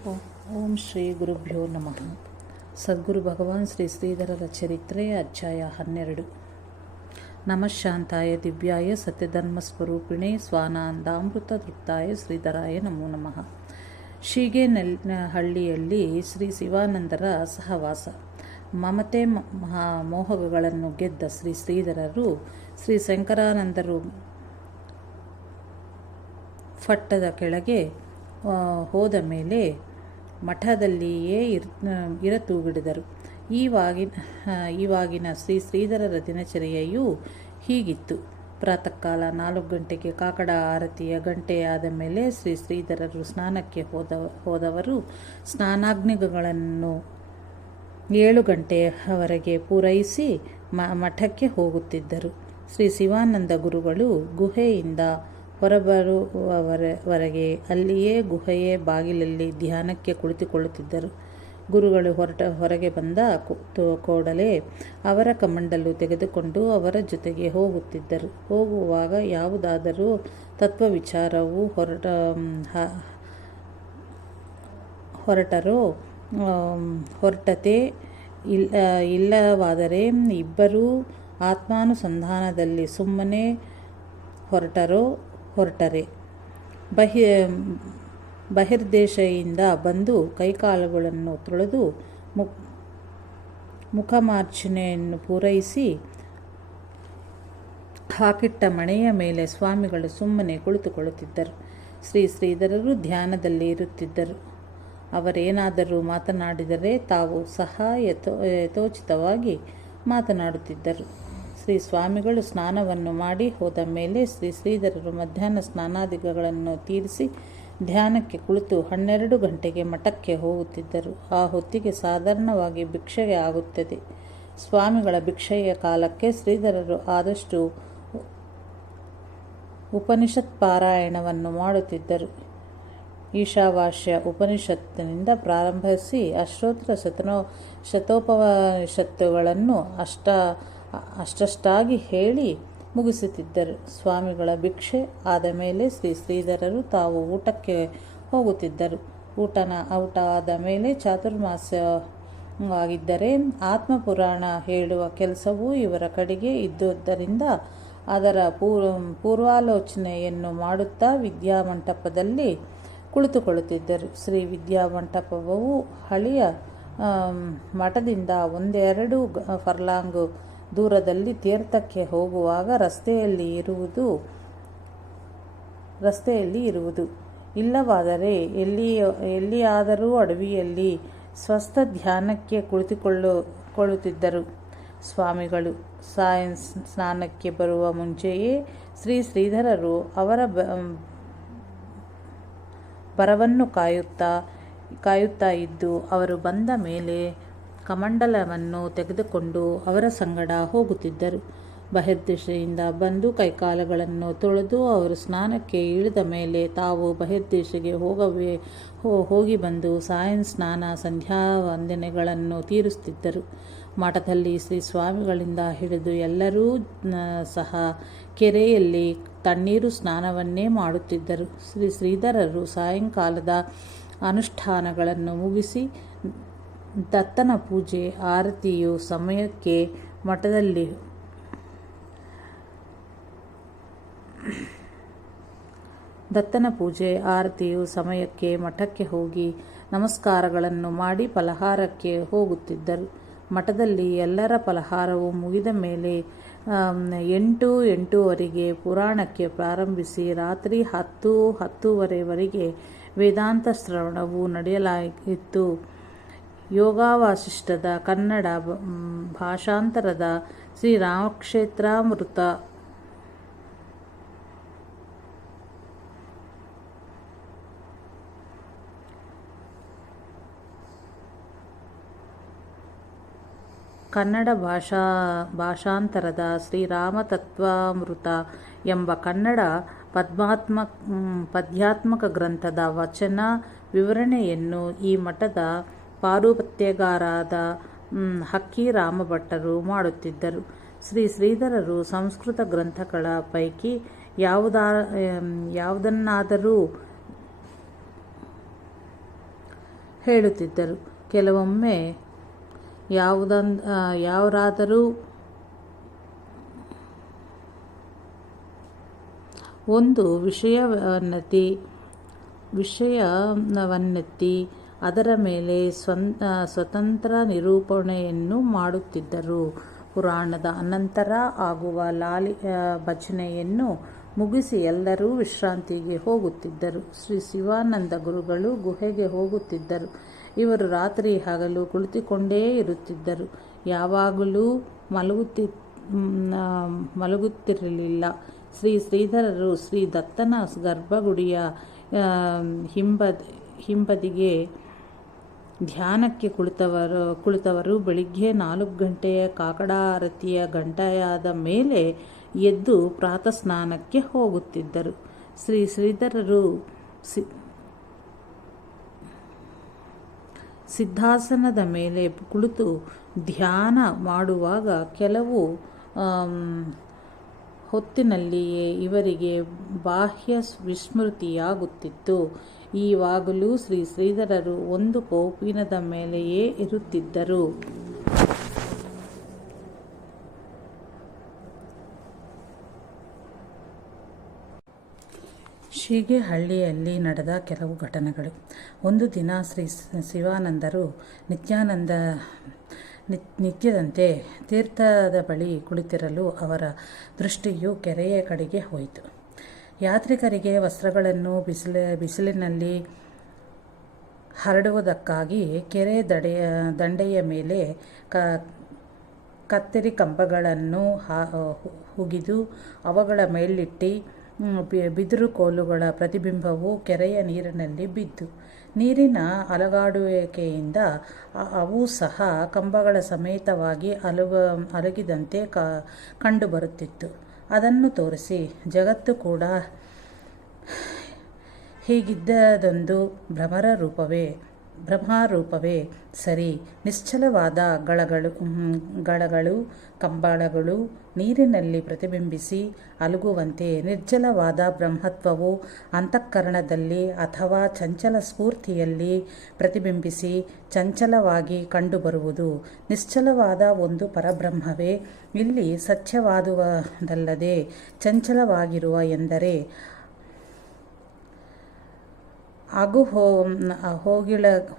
ಓಂ ಶ್ರೀ ಗುರುಭ್ಯೋ ನಮಃ. ಸದ್ಗುರು ಭಗವಾನ್ ಶ್ರೀ ಶ್ರೀಧರರ ಚರಿತ್ರೆ ಅಧ್ಯಾಯ 12. ನಮಃ ಶಾಂತಾಯ ದಿವ್ಯಾಯ ಸತ್ಯಧರ್ಮಸ್ವರೂಪಿಣೆ ಸ್ವಾನಂದಾಮೃತ ತೃಪ್ತಾಯ ಶ್ರೀಧರಾಯ ನಮೋ ನಮಃ. ಶೀಗೇನಹಳ್ಳಿಯಲ್ಲಿ ಶ್ರೀ ಶಿವಾನಂದರ ಸಹವಾಸ. ಮಮತೆ ಮೋಹಗಳನ್ನು ಗೆದ್ದ ಶ್ರೀ ಶ್ರೀಧರರು ಶ್ರೀ ಶಂಕರಾನಂದರು ಫಟ್ಟದ ಕೆಳಗೆ ಹೋದ ಮೇಲೆ ಮಠದಲ್ಲಿಯೇ ಇರತೂಗಿಡಿದರು. ಈವಾಗಿನ ಶ್ರೀ ಶ್ರೀಧರರ ದಿನಚರಿಯೆಯೂ ಹೀಗಿತ್ತು. ಪ್ರಾತಃಕಾಲ 4 ಗಂಟೆಗೆ ಕಾಕಡ ಆರತಿಯ ಗಂಟೆ ಆದ ಮೇಲೆ ಶ್ರೀ ಶ್ರೀಧರರು ಸ್ನಾನಕ್ಕೆ ಹೋದವರು ಸ್ನಾನಾಗ್ನಿಗಳನ್ನು 7 ಗಂಟೆಯವರೆಗೆ ಪೂರೈಸಿ ಮಠಕ್ಕೆ ಹೋಗುತ್ತಿದ್ದರು. ಶ್ರೀ ಶಿವಾನಂದ ಗುರುಗಳು ಗುಹೆಯಿಂದ ಹೊರಬರುವವರೆಗೆ ಅಲ್ಲಿಯೇ ಗುಹೆಯ ಬಾಗಿಲಲ್ಲಿ ಧ್ಯಾನಕ್ಕೆ ಕುಳಿತುಕೊಳ್ಳುತ್ತಿದ್ದರು. ಗುರುಗಳು ಹೊರಗೆ ಬಂದ ಕೂಡಲೇ ಅವರ ಕಮಂಡಲು ತೆಗೆದುಕೊಂಡು ಅವರ ಜೊತೆಗೆ ಹೋಗುತ್ತಿದ್ದರು. ಹೋಗುವಾಗ ಯಾವುದಾದರೂ ತತ್ವವಿಚಾರವು ಹೊರಟತೆ ಇಲ್ಲವಾದರೆ ಇಬ್ಬರೂ ಆತ್ಮಾನುಸಂಧಾನದಲ್ಲಿ ಸುಮ್ಮನೆ ಹೊರಟರೆ ಬಹಿರ್ದೇಶದಿಂದ ಬಂದು ಕೈಕಾಲುಗಳನ್ನು ತೊಳೆದು ಮುಖಮಾರ್ಚನೆಯನ್ನು ಪೂರೈಸಿ ಹಾಕಿಟ್ಟ ಮಣೆಯ ಮೇಲೆ ಸ್ವಾಮಿಗಳು ಸುಮ್ಮನೆ ಕುಳಿತುಕೊಳ್ಳುತ್ತಿದ್ದರು. ಶ್ರೀ ಶ್ರೀಧರರು ಧ್ಯಾನದಲ್ಲಿ ಇರುತ್ತಿದ್ದರು. ಅವರೇನಾದರೂ ಮಾತನಾಡಿದರೆ ತಾವು ಸಹ ಯಥೋಚಿತವಾಗಿ ಮಾತನಾಡುತ್ತಿದ್ದರು. ಶ್ರೀ ಸ್ವಾಮಿಗಳು ಸ್ನಾನವನ್ನು ಮಾಡಿ ಹೋದ ಮೇಲೆ ಶ್ರೀ ಶ್ರೀಧರರು ಮಧ್ಯಾಹ್ನ ಸ್ನಾನಾದಿಗಳನ್ನು ತೀರಿಸಿ ಧ್ಯಾನಕ್ಕೆ ಕುಳಿತು 12 ಗಂಟೆಗೆ ಮಠಕ್ಕೆ ಹೋಗುತ್ತಿದ್ದರು. ಆ ಹೊತ್ತಿಗೆ ಸಾಧಾರಣವಾಗಿ ಭಿಕ್ಷೆಗೆ ಆಗುತ್ತದೆ. ಸ್ವಾಮಿಗಳ ಭಿಕ್ಷೆಯ ಕಾಲಕ್ಕೆ ಶ್ರೀಧರರು ಆದಷ್ಟು ಉಪನಿಷತ್ ಪಾರಾಯಣವನ್ನು ಮಾಡುತ್ತಿದ್ದರು. ಈಶಾವಾಸ್ಯ ಉಪನಿಷತ್ತಿನಿಂದ ಪ್ರಾರಂಭಿಸಿ ಅಷ್ಟೋತ್ತರ ಶತೋಪನಿಷತ್ತುಗಳನ್ನು ಅಷ್ಟಷ್ಟಾಗಿ ಹೇಳಿ ಮುಗಿಸುತ್ತಿದ್ದರು. ಸ್ವಾಮಿಗಳ ಭಿಕ್ಷೆ ಆದ ಮೇಲೆ ಶ್ರೀ ಶ್ರೀಧರರು ತಾವು ಊಟಕ್ಕೆ ಹೋಗುತ್ತಿದ್ದರು. ಊಟ ಆದ ಮೇಲೆ ಚಾತುರ್ಮಾಸ್ಯವಾಗಿದ್ದರೆ ಆತ್ಮಪುರಾಣ ಹೇಳುವ ಕೆಲಸವೂ ಇವರ ಕಡೆಗೆ ಇದ್ದುದರಿಂದ ಅದರ ಪೂರ್ವಾಲೋಚನೆಯನ್ನು ಮಾಡುತ್ತಾ ವಿದ್ಯಾಮಂಟಪದಲ್ಲಿ ಕುಳಿತುಕೊಳ್ಳುತ್ತಿದ್ದರು. ಶ್ರೀ ವಿದ್ಯಾಮಂಟಪವು ಹಳೆಯ ಮಠದಿಂದ 1-2 ಫರ್ಲಾಂಗ್ ದೂರದಲ್ಲಿ ತೀರ್ಥಕ್ಕೆ ಹೋಗುವಾಗ ರಸ್ತೆಯಲ್ಲಿ ಇರುವುದು. ಇಲ್ಲವಾದರೆ ಎಲ್ಲಿಯಾದರೂ ಅಡವಿಯಲ್ಲಿ ಸ್ವಸ್ಥ ಧ್ಯಾನಕ್ಕೆ ಕುಳಿತುಕೊಳ್ಳುತ್ತಿದ್ದರು. ಸ್ವಾಮಿಗಳು ಸ್ನಾನಕ್ಕೆ ಬರುವ ಮುಂಚೆಯೇ ಶ್ರೀ ಶ್ರೀಧರರು ಅವರ ಬರವನ್ನು ಕಾಯುತ್ತಾ ಇದ್ದು ಅವರು ಬಂದ ಮೇಲೆ ಕಮಂಡಲವನ್ನು ತೆಗೆದುಕೊಂಡು ಅವರ ಸಂಗಡ ಹೋಗುತ್ತಿದ್ದರು. ಬಹಿರ್ದೇಶದಿಂದ ಬಂದು ಕೈಕಾಲುಗಳನ್ನು ತೊಳೆದು ಅವರು ಸ್ನಾನಕ್ಕೆ ಇಳಿದ ಮೇಲೆ ತಾವು ಬಹಿರ್ದೇಶಕ್ಕೆ ಹೋಗಿ ಬಂದು ಸ್ನಾನ ಸಂಧ್ಯಾ ವಂದನೆಗಳನ್ನು ತೀರಿಸುತ್ತಿದ್ದರು. ಮಠದಲ್ಲಿ ಶ್ರೀ ಸ್ವಾಮಿಗಳಿಂದ ಹಿಡಿದು ಎಲ್ಲರೂ ಸಹ ಕೆರೆಯಲ್ಲಿ ತಣ್ಣೀರು ಸ್ನಾನವನ್ನೇ ಮಾಡುತ್ತಿದ್ದರು. ಶ್ರೀ ಶ್ರೀಧರರು ಸಾಯಂಕಾಲದ ಅನುಷ್ಠಾನಗಳನ್ನು ಮುಗಿಸಿ ದತ್ತನ ಪೂಜೆ ಆರತಿಯು ಸಮಯಕ್ಕೆ ಮಠಕ್ಕೆ ಹೋಗಿ ನಮಸ್ಕಾರಗಳನ್ನು ಮಾಡಿ ಫಲಹಾರಕ್ಕೆ ಹೋಗುತ್ತಿದ್ದರು. ಮಠದಲ್ಲಿ ಎಲ್ಲರ ಫಲಹಾರವು ಮುಗಿದ ಮೇಲೆ 8-8:30 ಪುರಾಣಕ್ಕೆ ಪ್ರಾರಂಭಿಸಿ ರಾತ್ರಿ 10-10:30 ವೇದಾಂತ ಶ್ರವಣವು ನಡೆಯಲಾಯಿತು. ಯೋಗವಾಸಿಷ್ಠದ ಕನ್ನಡ ಭಾಷಾಂತರದ ಶ್ರೀರಾಮಕ್ಷೇತ್ರಾಮೃತ ಭಾಷಾಂತರದ ಶ್ರೀರಾಮತತ್ವಾಮೃತ ಎಂಬ ಕನ್ನಡ ಪದ್ಯಾತ್ಮಕ ಗ್ರಂಥದ ವಚನ ವಿವರಣೆಯನ್ನು ಈ ಮಠದ ಪಾರುಪತ್ಯಗಾರರಾದ ಹಕ್ಕಿ ರಾಮಭಟ್ಟರು ಮಾಡುತ್ತಿದ್ದರು. ಶ್ರೀ ಶ್ರೀಧರರು ಸಂಸ್ಕೃತ ಗ್ರಂಥಗಳ ಪೈಕಿ ಯಾವುದನ್ನಾದರೂ ಹೇಳುತ್ತಿದ್ದರು. ಕೆಲವೊಮ್ಮೆ ಯಾರಾದರೂ ಒಂದು ವಿಷಯವನ್ನೆತ್ತಿ ಅದರ ಮೇಲೆ ಸ್ವತಂತ್ರ ನಿರೂಪಣೆಯನ್ನು ಮಾಡುತ್ತಿದ್ದರು. ಪುರಾಣದ ಅನಂತರ ಆಗುವ ಭಜನೆಯನ್ನು ಮುಗಿಸಿ ಎಲ್ಲರೂ ವಿಶ್ರಾಂತಿಗೆ ಹೋಗುತ್ತಿದ್ದರು. ಶ್ರೀ ಶಿವಾನಂದ ಗುರುಗಳು ಗುಹೆಗೆ ಹೋಗುತ್ತಿದ್ದರು. ಇವರು ರಾತ್ರಿ ಹಗಲು ಕುಳಿತುಕೊಂಡೇ ಇರುತ್ತಿದ್ದರು. ಯಾವಾಗಲೂ ಮಲಗುತ್ತಿರಲಿಲ್ಲ. ಶ್ರೀ ಶ್ರೀಧರರು ಶ್ರೀ ದತ್ತನ ಗರ್ಭಗುಡಿಯ ಹಿಂಬದಿಗೆ ಧ್ಯಾನಕ್ಕೆ ಕುಳಿತವರು ಬೆಳಿಗ್ಗೆ 4 ಗಂಟೆಯ ಕಾಕಡಾರತಿಯ ಗಂಟೆಯಾದ ಮೇಲೆ ಎದ್ದು ಪ್ರಾತಃ ಸ್ನಾನಕ್ಕೆ ಹೋಗುತ್ತಿದ್ದರು. ಶ್ರೀ ಶ್ರೀಧರರು ಸಿದ್ಧಾಸನದ ಮೇಲೆ ಕುಳಿತು ಧ್ಯಾನ ಮಾಡುವಾಗ ಕೆಲವು ಹೊತ್ತಿನಲ್ಲಿಯೇ ಇವರಿಗೆ ಬಾಹ್ಯ ವಿಸ್ಮೃತಿಯಾಗುತ್ತಿತ್ತು. ಈವಾಗಲೂ ಶ್ರೀ ಶ್ರೀಧರರು ಒಂದು ಕೌಪೀನದ ಮೇಲೆಯೇ ಇರುತ್ತಿದ್ದರು. ಶೀಗೆಹಳ್ಳಿಯಲ್ಲಿ ನಡೆದ ಕೆಲವು ಘಟನೆಗಳು. ಒಂದು ದಿನ ಶ್ರೀ ಶಿವಾನಂದರು ನಿತ್ಯದಂತೆ ತೀರ್ಥದ ಬಳಿ ಕುಳಿತಿರಲು ಅವರ ದೃಷ್ಟಿಯು ಕೆರೆಯ ಕಡೆಗೆ ಹೋಯಿತು. ಯಾತ್ರಿಕರಿಗೆ ವಸ್ತ್ರಗಳನ್ನು ಬಿಸಿಲಿನಲ್ಲಿ ಹರಡುವುದಕ್ಕಾಗಿ ಕೆರೆ ದಂಡೆಯ ಮೇಲೆ ಕತ್ತರಿ ಕಂಬಗಳನ್ನು ಹುಗಿದು ಅವುಗಳ ಮೇಲಿಟ್ಟು ಬಿದಿರು ಕೋಲುಗಳ ಪ್ರತಿಬಿಂಬವು ಕೆರೆಯ ನೀರಿನಲ್ಲಿ ಬಿದ್ದು ನೀರಿನ ಅಲುಗಾಡುವಿಕೆಯಿಂದ ಅವು ಸಹ ಕಂಬಗಳ ಸಮೇತವಾಗಿ ಅಲುಗಿದಂತೆ ಕಂಡುಬರುತ್ತಿತ್ತು. ಅದನ್ನು ತೋರಿಸಿ, ಜಗತ್ತು ಕೂಡ ಹೀಗಿದ್ದದೊಂದು ಭ್ರಮಾರೂಪವೇ ಸರಿ. ನಿಶ್ಚಲವಾದ ಗಳಗಳು ಕಂಬಳಗಳು ನೀರಿನಲ್ಲಿ ಪ್ರತಿಬಿಂಬಿಸಿ ಅಲುಗುವಂತೆ ನಿರ್ಜಲವಾದ ಬ್ರಹ್ಮತ್ವವು ಅಂತಃಕರಣದಲ್ಲಿ ಅಥವಾ ಚಂಚಲ ಸ್ಫೂರ್ತಿಯಲ್ಲಿ ಪ್ರತಿಬಿಂಬಿಸಿ ಚಂಚಲವಾಗಿ ಕಂಡುಬರುವುದು. ನಿಶ್ಚಲವಾದ ಒಂದು ಪರಬ್ರಹ್ಮವೇ ಇಲ್ಲಿ ಸತ್ಯವಾದುದಲ್ಲದೆ ಚಂಚಲವಾಗಿರುವ ಎಂದರೆ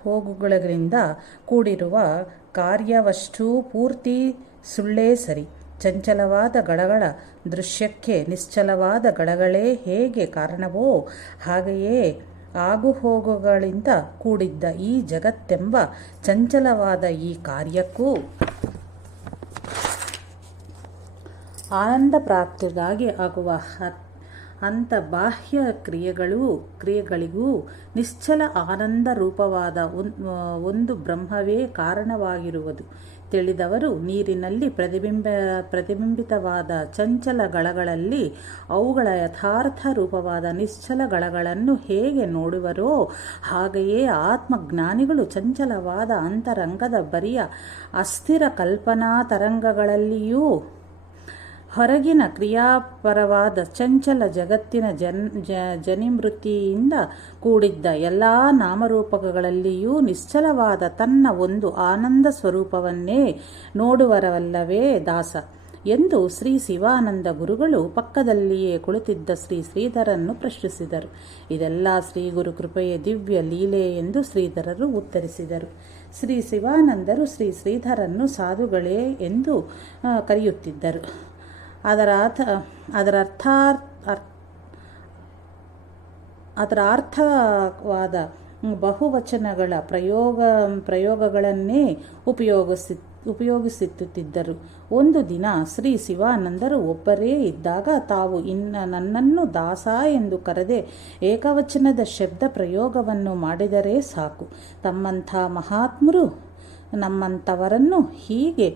ಹೋಗುಗಳಿಂದ ಕೂಡಿರುವ ಕಾರ್ಯವಷ್ಟೂ ಪೂರ್ತಿ ಸುಳ್ಳೇ ಸರಿ. ಚಂಚಲವಾದ ಗಳಗಳ ದೃಶ್ಯಕ್ಕೆ ನಿಶ್ಚಲವಾದ ಗಳಗಳೇ ಹೇಗೆ ಕಾರಣವೋ ಹಾಗೆಯೇ ಆಗುಹೋಗುಗಳಿಂದ ಕೂಡಿದ್ದ ಈ ಜಗತ್ತೆಂಬ ಚಂಚಲವಾದ ಈ ಕಾರ್ಯಕ್ಕೂ ಆನಂದ ಪ್ರಾಪ್ತಿಗಾಗಿ ಆಗುವ ಅಂಥ ಬಾಹ್ಯ ಕ್ರಿಯೆಗಳಿಗೂ ನಿಶ್ಚಲ ಆನಂದ ರೂಪವಾದ ಒಂದು ಬ್ರಹ್ಮವೇ ಕಾರಣವಾಗಿರುವುದು ತಿಳಿದವರು ನೀರಿನಲ್ಲಿ ಪ್ರತಿಬಿಂಬಿತವಾದ ಚಂಚಲ ಗಳಗಳಲ್ಲಿ ಅವುಗಳ ಯಥಾರ್ಥ ರೂಪವಾದ ನಿಶ್ಚಲ ಗಳಗಳನ್ನು ಹೇಗೆ ನೋಡುವರೋ ಹಾಗೆಯೇ ಆತ್ಮಜ್ಞಾನಿಗಳು ಚಂಚಲವಾದ ಅಂತರಂಗದ ಬರಿಯ ಅಸ್ಥಿರ ಕಲ್ಪನಾ ತರಂಗಗಳಲ್ಲಿಯೂ ಹೊರಗಿನ ಕ್ರಿಯಾಪರವಾದ ಚಂಚಲ ಜಗತ್ತಿನ ಜನಿಮೃತಿಯಿಂದ ಕೂಡಿದ್ದ ಎಲ್ಲ ನಾಮರೂಪಗಳಲ್ಲಿಯೂ ನಿಶ್ಚಲವಾದ ತನ್ನ ಒಂದು ಆನಂದ ಸ್ವರೂಪವನ್ನೇ ನೋಡುವರವಲ್ಲವೇ ದಾಸ ಎಂದು ಶ್ರೀ ಶಿವಾನಂದ ಗುರುಗಳು ಪಕ್ಕದಲ್ಲಿಯೇ ಕುಳಿತಿದ್ದ ಶ್ರೀ ಶ್ರೀಧರನ್ನು ಪ್ರಶ್ನಿಸಿದರು. ಇದೆಲ್ಲ ಶ್ರೀ ಗುರು ಕೃಪೆಯ ದಿವ್ಯ ಲೀಲೆ ಎಂದು ಶ್ರೀಧರರು ಉತ್ತರಿಸಿದರು. ಶ್ರೀ ಶಿವಾನಂದರು ಶ್ರೀ ಶ್ರೀಧರನ್ನು ಸಾಧುಗಳೇ ಎಂದು ಕರೆಯುತ್ತಿದ್ದರು. ಅದರ ಅರ್ಥವಾದ ಬಹುವಚನಗಳ ಪ್ರಯೋಗಗಳನ್ನೇ ಉಪಯೋಗಿಸುತ್ತಿದ್ದರು. ಒಂದು ದಿನ ಶ್ರೀ ಶಿವಾನಂದರು ಒಬ್ಬರೇ ಇದ್ದಾಗ ತಾವು ನನ್ನನ್ನು ದಾಸ ಎಂದು ಕರೆದೇ ಏಕವಚನದ ಶಬ್ದ ಪ್ರಯೋಗವನ್ನು ಮಾಡಿದರೆ ಸಾಕು, ತಮ್ಮಂಥ ಮಹಾತ್ಮರು ನಮ್ಮಂಥವರನ್ನು ಹೀಗೆ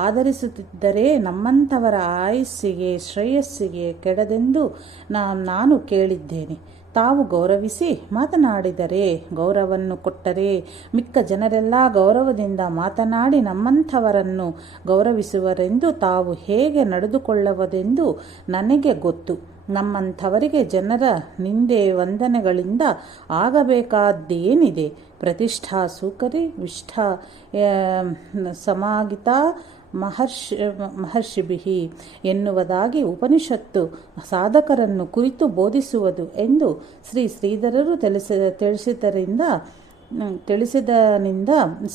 ಆದರಿಸುತ್ತಿದ್ದರೆ ನಮ್ಮಂಥವರ ಆಯಸ್ಸಿಗೆ ಶ್ರೇಯಸ್ಸಿಗೆ ಕೆಡದೆಂದು ನಾನು ಕೇಳಿದ್ದೇನೆ. ತಾವು ಗೌರವಿಸಿ ಮಾತನಾಡಿದರೆ, ಗೌರವವನ್ನು ಕೊಟ್ಟರೆ ಮಿಕ್ಕ ಜನರೆಲ್ಲ ಗೌರವದಿಂದ ಮಾತನಾಡಿ ನಮ್ಮಂಥವರನ್ನು ಗೌರವಿಸುವರೆಂದು ತಾವು ಹೇಗೆ ನಡೆದುಕೊಳ್ಳುವುದೆಂದು ನನಗೆ ಗೊತ್ತು. ನಮ್ಮಂಥವರಿಗೆ ಜನರ ನಿಂದೆ ವಂದನೆಗಳಿಂದ ಆಗಬೇಕಾದ್ದೇನಿದೆ? ಪ್ರತಿಷ್ಠಾ ಸೂಕರಿ ವಿಷ್ಠ ಸಮಾಗಿತ ಮಹರ್ಷಿಭಿ ಎನ್ನುವುದಾಗಿ ಉಪನಿಷತ್ತು ಸಾಧಕರನ್ನು ಕುರಿತು ಬೋಧಿಸುವುದು ಎಂದು ಶ್ರೀ ಶ್ರೀಧರರು ತಿಳಿಸಿದನಿಂದ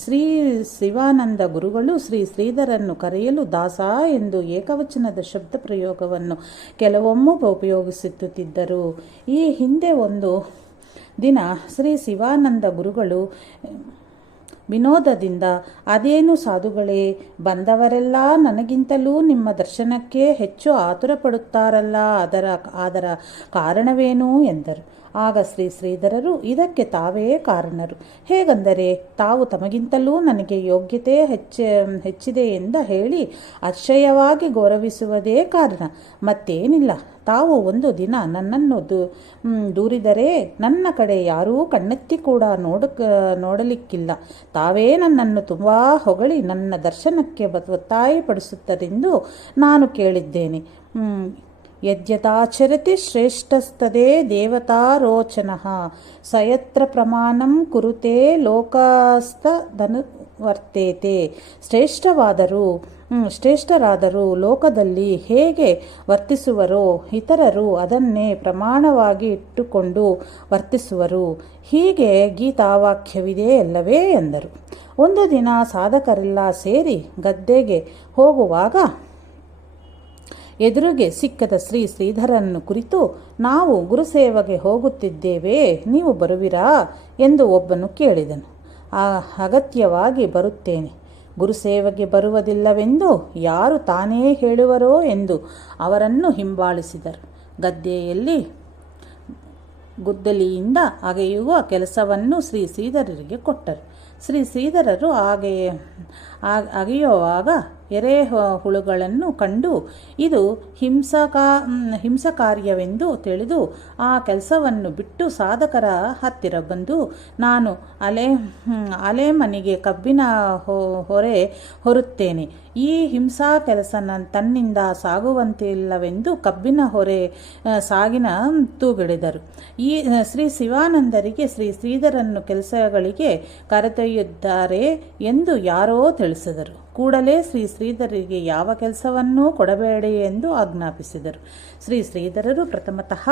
ಶ್ರೀ ಶಿವಾನಂದ ಗುರುಗಳು ಶ್ರೀ ಶ್ರೀಧರನ್ನು ಕರೆಯಲು ದಾಸ ಎಂದು ಏಕವಚನದ ಶಬ್ದ ಪ್ರಯೋಗವನ್ನು ಕೆಲವೊಮ್ಮೆ ಉಪಯೋಗಿಸುತ್ತಿದ್ದರು. ಈ ಹಿಂದೆ ಒಂದು ದಿನ ಶ್ರೀ ಶಿವಾನಂದ ಗುರುಗಳು ವಿನೋದದಿಂದ, ಅದೇನು ಸಾಧುಗಳೇ, ಬಂದವರೆಲ್ಲ ನನಗಿಂತಲೂ ನಿಮ್ಮ ದರ್ಶನಕ್ಕೆ ಹೆಚ್ಚು ಆತುರಪಡುತ್ತಾರಲ್ಲ, ಅದರ ಕಾರಣವೇನು ಎಂದರು. ಆಗ ಶ್ರೀ ಶ್ರೀಧರರು, ಇದಕ್ಕೆ ತಾವೇ ಕಾರಣರು. ಹೇಗೆಂದರೆ, ತಾವು ತಮಗಿಂತಲೂ ನನಗೆ ಯೋಗ್ಯತೆ ಹೆಚ್ಚಿದೆ ಎಂದು ಹೇಳಿ ಅತಿಶಯವಾಗಿ ಗೌರವಿಸುವುದೇ ಕಾರಣ, ಮತ್ತೇನಿಲ್ಲ. ತಾವು ಒಂದು ದಿನ ನನ್ನನ್ನು ದೂರಿದರೆ ನನ್ನ ಕಡೆ ಯಾರೂ ಕಣ್ಣೆತ್ತಿ ಕೂಡ ನೋಡಲಿಕ್ಕಿಲ್ಲ. ತಾವೇ ನನ್ನನ್ನು ತುಂಬ ಹೊಗಳಿ ನನ್ನ ದರ್ಶನಕ್ಕೆ ಒತ್ತಾಯಪಡಿಸುತ್ತರೆಂದು ನಾನು ಕೇಳಿದ್ದೇನೆ. ಯದ್ಯಥಾಚರತಿ ಶ್ರೇಷ್ಠಸ್ತದೇ ದೇವತಾರೋಚನಃ ಸಯತ್ರ ಪ್ರಮಾಣಂ ಕುರುತೆ ಲೋಕಸ್ತದನುವರ್ತೇತೆ. ಶ್ರೇಷ್ಠರಾದರೂ ಲೋಕದಲ್ಲಿ ಹೇಗೆ ವರ್ತಿಸುವರೋ ಇತರರು ಅದನ್ನೇ ಪ್ರಮಾಣವಾಗಿ ಇಟ್ಟುಕೊಂಡು ವರ್ತಿಸುವರು. ಹೀಗೆ ಗೀತಾವಾಕ್ಯವಿದೆ ಅಲ್ಲವೇ ಎಂದರು. ಒಂದು ದಿನ ಸಾಧಕರೆಲ್ಲ ಸೇರಿ ಗದ್ದೆಗೆ ಹೋಗುವಾಗ ಎದುರಿಗೆ ಸಿಕ್ಕದ ಶ್ರೀ ಶ್ರೀಧರನ್ನು ಕುರಿತು, ನಾವು ಗುರುಸೇವೆಗೆ ಹೋಗುತ್ತಿದ್ದೇವೆ, ನೀವು ಬರುವಿರಾ ಎಂದು ಒಬ್ಬನು ಕೇಳಿದನು. ಅಗತ್ಯವಾಗಿ ಬರುತ್ತೇನೆ. ಗುರುಸೇವೆಗೆ ಬರುವುದಿಲ್ಲವೆಂದು ಯಾರು ತಾನೇ ಹೇಳುವರೋ ಎಂದು ಅವರನ್ನು ಹಿಂಬಾಲಿಸಿದರು. ಗದ್ದೆಯಲ್ಲಿ ಗುದ್ದಲಿಯಿಂದ ಅಗೆಯುವ ಕೆಲಸವನ್ನು ಶ್ರೀ ಶ್ರೀಧರರಿಗೆ ಕೊಟ್ಟರು. ಶ್ರೀ ಶ್ರೀಧರರು ಅಗೆಯುವಾಗ ಎರೆಹುಳುಗಳನ್ನು ಕಂಡು ಇದು ಹಿಂಸಕಾರ್ಯವೆಂದು ತಿಳಿದು ಆ ಕೆಲಸವನ್ನು ಬಿಟ್ಟು ಸಾಧಕರ ಹತ್ತಿರ ಬಂದು, ನಾನು ಅಲೆಮನಿಗೆ ಕಬ್ಬಿನ ಹೊರೆ ಹೊರುತ್ತೇನೆ, ಈ ಹಿಂಸಾ ಕೆಲಸ ತನ್ನಿಂದ ಸಾಗುವಂತಿಲ್ಲವೆಂದು ಕಬ್ಬಿನ ಹೊರೆ ಸಾಗಿನ ತೂಗಿಡಿದರು. ಈ ಶ್ರೀ ಶಿವಾನಂದರಿಗೆ ಶ್ರೀ ಶ್ರೀಧರನ್ನು ಕೆಲಸಗಳಿಗೆ ಕರೆದೊಯ್ದಿದ್ದಾರೆ ಎಂದು ಯಾರೋ ತಿಳಿಸಿದರು. ಕೂಡಲೇ ಶ್ರೀ ಶ್ರೀಧರರಿಗೆ ಯಾವ ಕೆಲಸವನ್ನೂ ಕೊಡಬೇಡಿ ಎಂದು ಆಜ್ಞಾಪಿಸಿದರು. ಶ್ರೀ ಶ್ರೀಧರರು ಪ್ರಥಮತಃ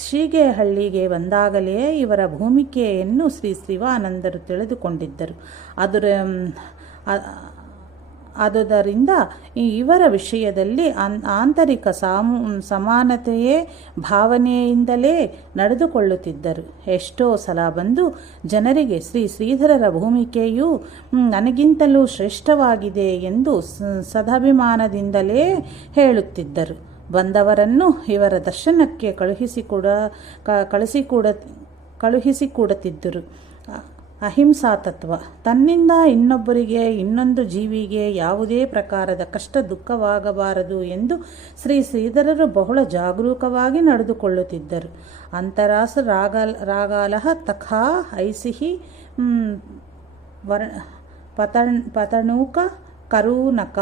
ಶೀಗೆಹಳ್ಳಿಗೆ ಬಂದಾಗಲೇ ಇವರ ಭೂಮಿಕೆಯನ್ನು ಶ್ರೀ ಶಿವಾನಂದರು ತಿಳಿದುಕೊಂಡಿದ್ದರು. ಆದುದರಿಂದ ಇವರ ವಿಷಯದಲ್ಲಿ ಆಂತರಿಕ ಸಮಾನತೆಯೇ ಭಾವನೆಯಿಂದಲೇ ನಡೆದುಕೊಳ್ಳುತ್ತಿದ್ದರು. ಎಷ್ಟೋ ಸಲ ಬಂದು ಜನರಿಗೆ ಶ್ರೀ ಶ್ರೀಧರರ ಭೂಮಿಕೆಯು ನನಗಿಂತಲೂ ಶ್ರೇಷ್ಠವಾಗಿದೆ ಎಂದು ಸದಾಭಿಮಾನದಿಂದಲೇ ಹೇಳುತ್ತಿದ್ದರು. ಬಂದವರನ್ನು ಇವರ ದರ್ಶನಕ್ಕೆ ಕಳುಹಿಸಿಕೊಡುತ್ತಿದ್ದರು. ಅಹಿಂಸಾ ತತ್ವ. ತನ್ನಿಂದ ಇನ್ನೊಬ್ಬರಿಗೆ, ಇನ್ನೊಂದು ಜೀವಿಗೆ ಯಾವುದೇ ಪ್ರಕಾರದ ಕಷ್ಟ ದುಃಖವಾಗಬಾರದು ಎಂದು ಶ್ರೀ ಶ್ರೀಧರರು ಬಹಳ ಜಾಗರೂಕವಾಗಿ ನಡೆದುಕೊಳ್ಳುತ್ತಿದ್ದರು. ಅಂತರಾಸ ರಾಗಾಲಹ ತಖಾ ಐಸಿಹಿ ಪತಣೂಕ ಕರೂನಕ.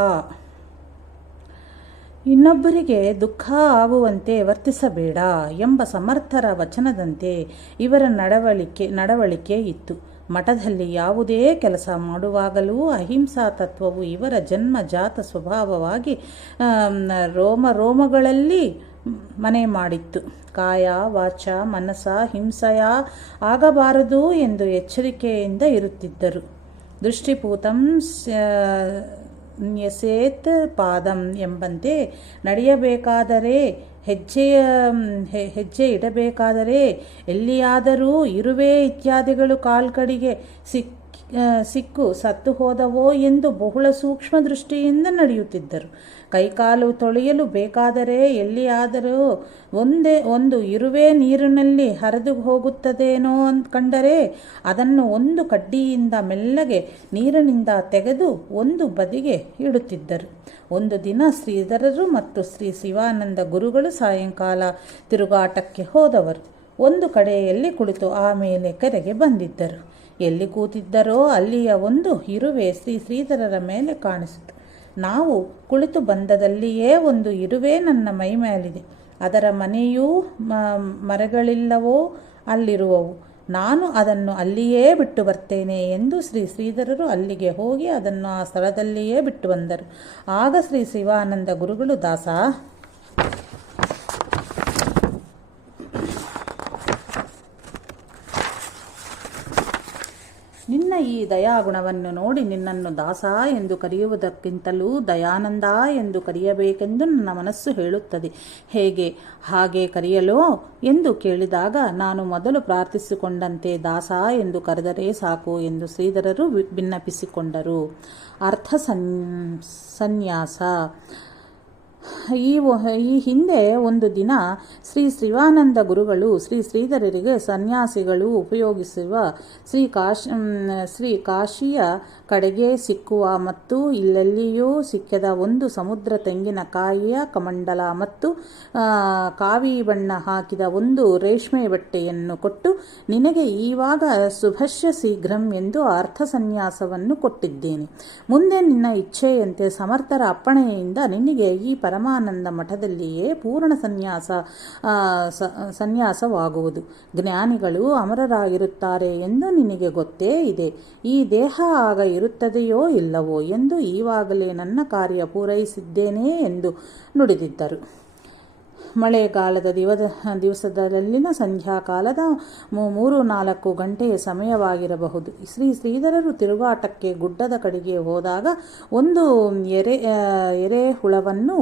ಇನ್ನೊಬ್ಬರಿಗೆ ದುಃಖ ಆಗುವಂತೆ ವರ್ತಿಸಬೇಡ ಎಂಬ ಸಮರ್ಥರ ವಚನದಂತೆ ಇವರ ನಡವಳಿಕೆ ಇತ್ತು. ಮಠದಲ್ಲಿ ಯಾವುದೇ ಕೆಲಸ ಮಾಡುವಾಗಲೂ ಅಹಿಂಸಾ ತತ್ವವು ಇವರ ಜನ್ಮಜಾತ ಸ್ವಭಾವವಾಗಿ ರೋಮಗಳಲ್ಲಿ ಮನೆ ಮಾಡಿತ್ತು. ಕಾಯ ವಾಚ ಮನಸ ಹಿಂಸೆಯ ಆಗಬಾರದು ಎಂದು ಎಚ್ಚರಿಕೆಯಿಂದ ಇರುತ್ತಿದ್ದರು. ದೃಷ್ಟಿಪೂತಂ ನ್ಯಸೇತ್ ಪಾದಂ ಎಂಬಂತೆ ನಡೆಯಬೇಕಾದರೆ, ಹೆಜ್ಜೆ ಇಡಬೇಕಾದರೆ ಎಲ್ಲಿಯಾದರೂ ಇರುವೆ ಇತ್ಯಾದಿಗಳು ಕಾಲ್ಕಡಿಗೆ ಸಿಕ್ಕು ಸತ್ತು ಹೋದವೋ ಎಂದು ಬಹಳ ಸೂಕ್ಷ್ಮ ದೃಷ್ಟಿಯಿಂದ ನಡೆಯುತ್ತಿದ್ದರು. ಕೈಕಾಲು ತೊಳೆಯಲು ಬೇಕಾದರೆ ಎಲ್ಲಿಯಾದರೂ ಒಂದು ಇರುವೆ ನೀರಿನಲ್ಲಿ ಹರಿದು ಹೋಗುತ್ತದೇನೋ ಕಂಡರೆ ಅದನ್ನು ಒಂದು ಕಡ್ಡಿಯಿಂದ ಮೆಲ್ಲಗೆ ನೀರಿನಿಂದ ತೆಗೆದು ಒಂದು ಬದಿಗೆ ಇಡುತ್ತಿದ್ದರು. ಒಂದು ದಿನ ಶ್ರೀಧರರು ಮತ್ತು ಶ್ರೀ ಶಿವಾನಂದ ಗುರುಗಳು ಸಾಯಂಕಾಲ ತಿರುಗಾಟಕ್ಕೆ ಹೋದವರು. ಒಂದು ಕಡೆಯಲ್ಲಿ ಕುಳಿತು ಆಮೇಲೆ ಕೆರೆಗೆ ಬಂದಿದ್ದರು. ಎಲ್ಲಿ ಕೂತಿದ್ದರೋ ಅಲ್ಲಿಯ ಒಂದು ಇರುವೆ ಶ್ರೀ ಶ್ರೀಧರರ ಮೇಲೆ ಕಾಣಿಸಿತು. ನಾವು ಕುಳಿತು ಬಂದದಲ್ಲಿಯೇ ಒಂದು ಇರುವೆ ನನ್ನ ಮೈ ಮೇಲಿದೆ. ಅದರ ಮನೆಯೂ ಮರಗಳಿಲ್ಲವೋ ಅಲ್ಲಿರುವವು. ನಾನು ಅದನ್ನು ಅಲ್ಲಿಯೇ ಬಿಟ್ಟು ಬರ್ತೇನೆ ಎಂದು ಶ್ರೀ ಶ್ರೀಧರರು ಅಲ್ಲಿಗೆ ಹೋಗಿ ಅದನ್ನು ಆ ಸ್ಥಳದಲ್ಲಿಯೇ ಬಿಟ್ಟು ಬಂದರು. ಆಗ ಶ್ರೀ ಶಿವಾನಂದ ಗುರುಗಳು, ದಾಸ, ನಿನ್ನ ಈ ದಯಾಗುಣವನ್ನು ನೋಡಿ ನಿನ್ನನ್ನು ದಾಸ ಎಂದು ಕರೆಯುವುದಕ್ಕಿಂತಲೂ ದಯಾನಂದ ಎಂದು ಕರೆಯಬೇಕೆಂದು ನನ್ನ ಮನಸ್ಸು ಹೇಳುತ್ತದೆ. ಹೇಗೆ? ಹಾಗೆ ಕರೆಯಲೋ ಎಂದು ಕೇಳಿದಾಗ, ನಾನು ಮೊದಲು ಪ್ರಾರ್ಥಿಸಿಕೊಂಡಂತೆ ದಾಸ ಎಂದು ಕರೆದರೆ ಸಾಕು ಎಂದು ಶ್ರೀಧರರು ಭಿನ್ನಪಿಸಿಕೊಂಡರು. ಅರ್ಥ ಸನ್ಯಾಸ. ಈ ಹಿಂದೆ ಒಂದು ದಿನ ಶ್ರೀ ಶಿವಾನಂದ ಗುರುಗಳು ಶ್ರೀ ಶ್ರೀಧರರಿಗೆ ಸನ್ಯಾಸಿಗಳು ಉಪಯೋಗಿಸುವ ಶ್ರೀ ಕಾಶಿಯ ಕಡೆಗೆ ಸಿಕ್ಕುವ ಮತ್ತು ಇಲ್ಲೆಲ್ಲಿಯೂ ಸಿಕ್ಕದ ಒಂದು ಸಮುದ್ರ ತೆಂಗಿನಕಾಯಿಯ ಕಮಂಡಲ ಮತ್ತು ಕಾವಿ ಬಣ್ಣ ಹಾಕಿದ ಒಂದು ರೇಷ್ಮೆ ಬಟ್ಟೆಯನ್ನು ಕೊಟ್ಟು, ನಿನಗೆ ಈವಾಗ ಶುಭಶ್ಯ ಶೀಘ್ರಂ ಎಂದು ಅರ್ಥ ಸನ್ಯಾಸವನ್ನು ಕೊಟ್ಟಿದ್ದೇನೆ. ಮುಂದೆ ನಿನ್ನ ಇಚ್ಛೆಯಂತೆ ಸಮರ್ಥರ ಅಪ್ಪಣೆಯಿಂದ ನಿನಗೆ ಈ ಪರಮಾನಂದ ಮಠದಲ್ಲಿಯೇ ಪೂರ್ಣ ಸನ್ಯಾಸವಾಗುವುದು. ಜ್ಞಾನಿಗಳು ಅಮರರಾಗಿರುತ್ತಾರೆ ಎಂದು ನಿನಗೆ ಗೊತ್ತೇ ಇದೆ. ಈ ದೇಹ ಆಗ ಇರುತ್ತದೆಯೋ ಇಲ್ಲವೋ ಎಂದು ಈವಾಗಲೇ ನನ್ನ ಕಾರ್ಯ ಪೂರೈಸಿದ್ದೇನೆ ಎಂದು ನುಡಿದಿದ್ದರು. ಮಳೆಗಾಲದ ದಿವಸದಲ್ಲಿನ ಸಂಧ್ಯಾಕಾಲದ 3-4 ಗಂಟೆಯ ಸಮಯವಾಗಿರಬಹುದು. ಶ್ರೀ ಶ್ರೀಧರರು ತಿರುಗಾಟಕ್ಕೆ ಗುಡ್ಡದ ಕಡೆಗೆ ಹೋದಾಗ ಒಂದು ಎರೆಹುಳವನ್ನು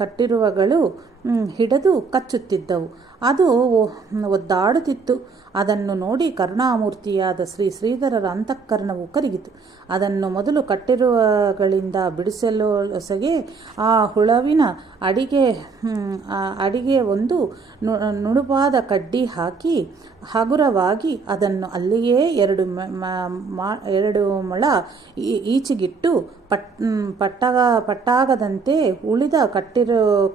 ಕಟ್ಟಿರುವಗಳು ಹಿಡಿದು ಕಚ್ಚುತ್ತಿದ್ದವು. ಅದು ಒದ್ದಾಡುತ್ತಿತ್ತು. ಅದನ್ನು ನೋಡಿ ಕರುಣಾಮೂರ್ತಿಯಾದ ಶ್ರೀ ಶ್ರೀಧರರ ಅಂತಃಕರಣವು ಕರಗಿತು. ಅದನ್ನು ಮೊದಲು ಕಟ್ಟಿರುವಗಳಿಂದ ಬಿಡಿಸಲೊಸಗೆ ಆ ಹುಳವಿನ ಅಡಿಗೆ ಒಂದು ನುಣುಪಾದ ಕಡ್ಡಿ ಹಾಕಿ ಹಗುರವಾಗಿ ಅದನ್ನು ಅಲ್ಲಿಯೇ 2 ಮೊಳ ಈಚೆಗಿಟ್ಟು ಪಟ್ಟಾಗದಂತೆ ಉಳಿದ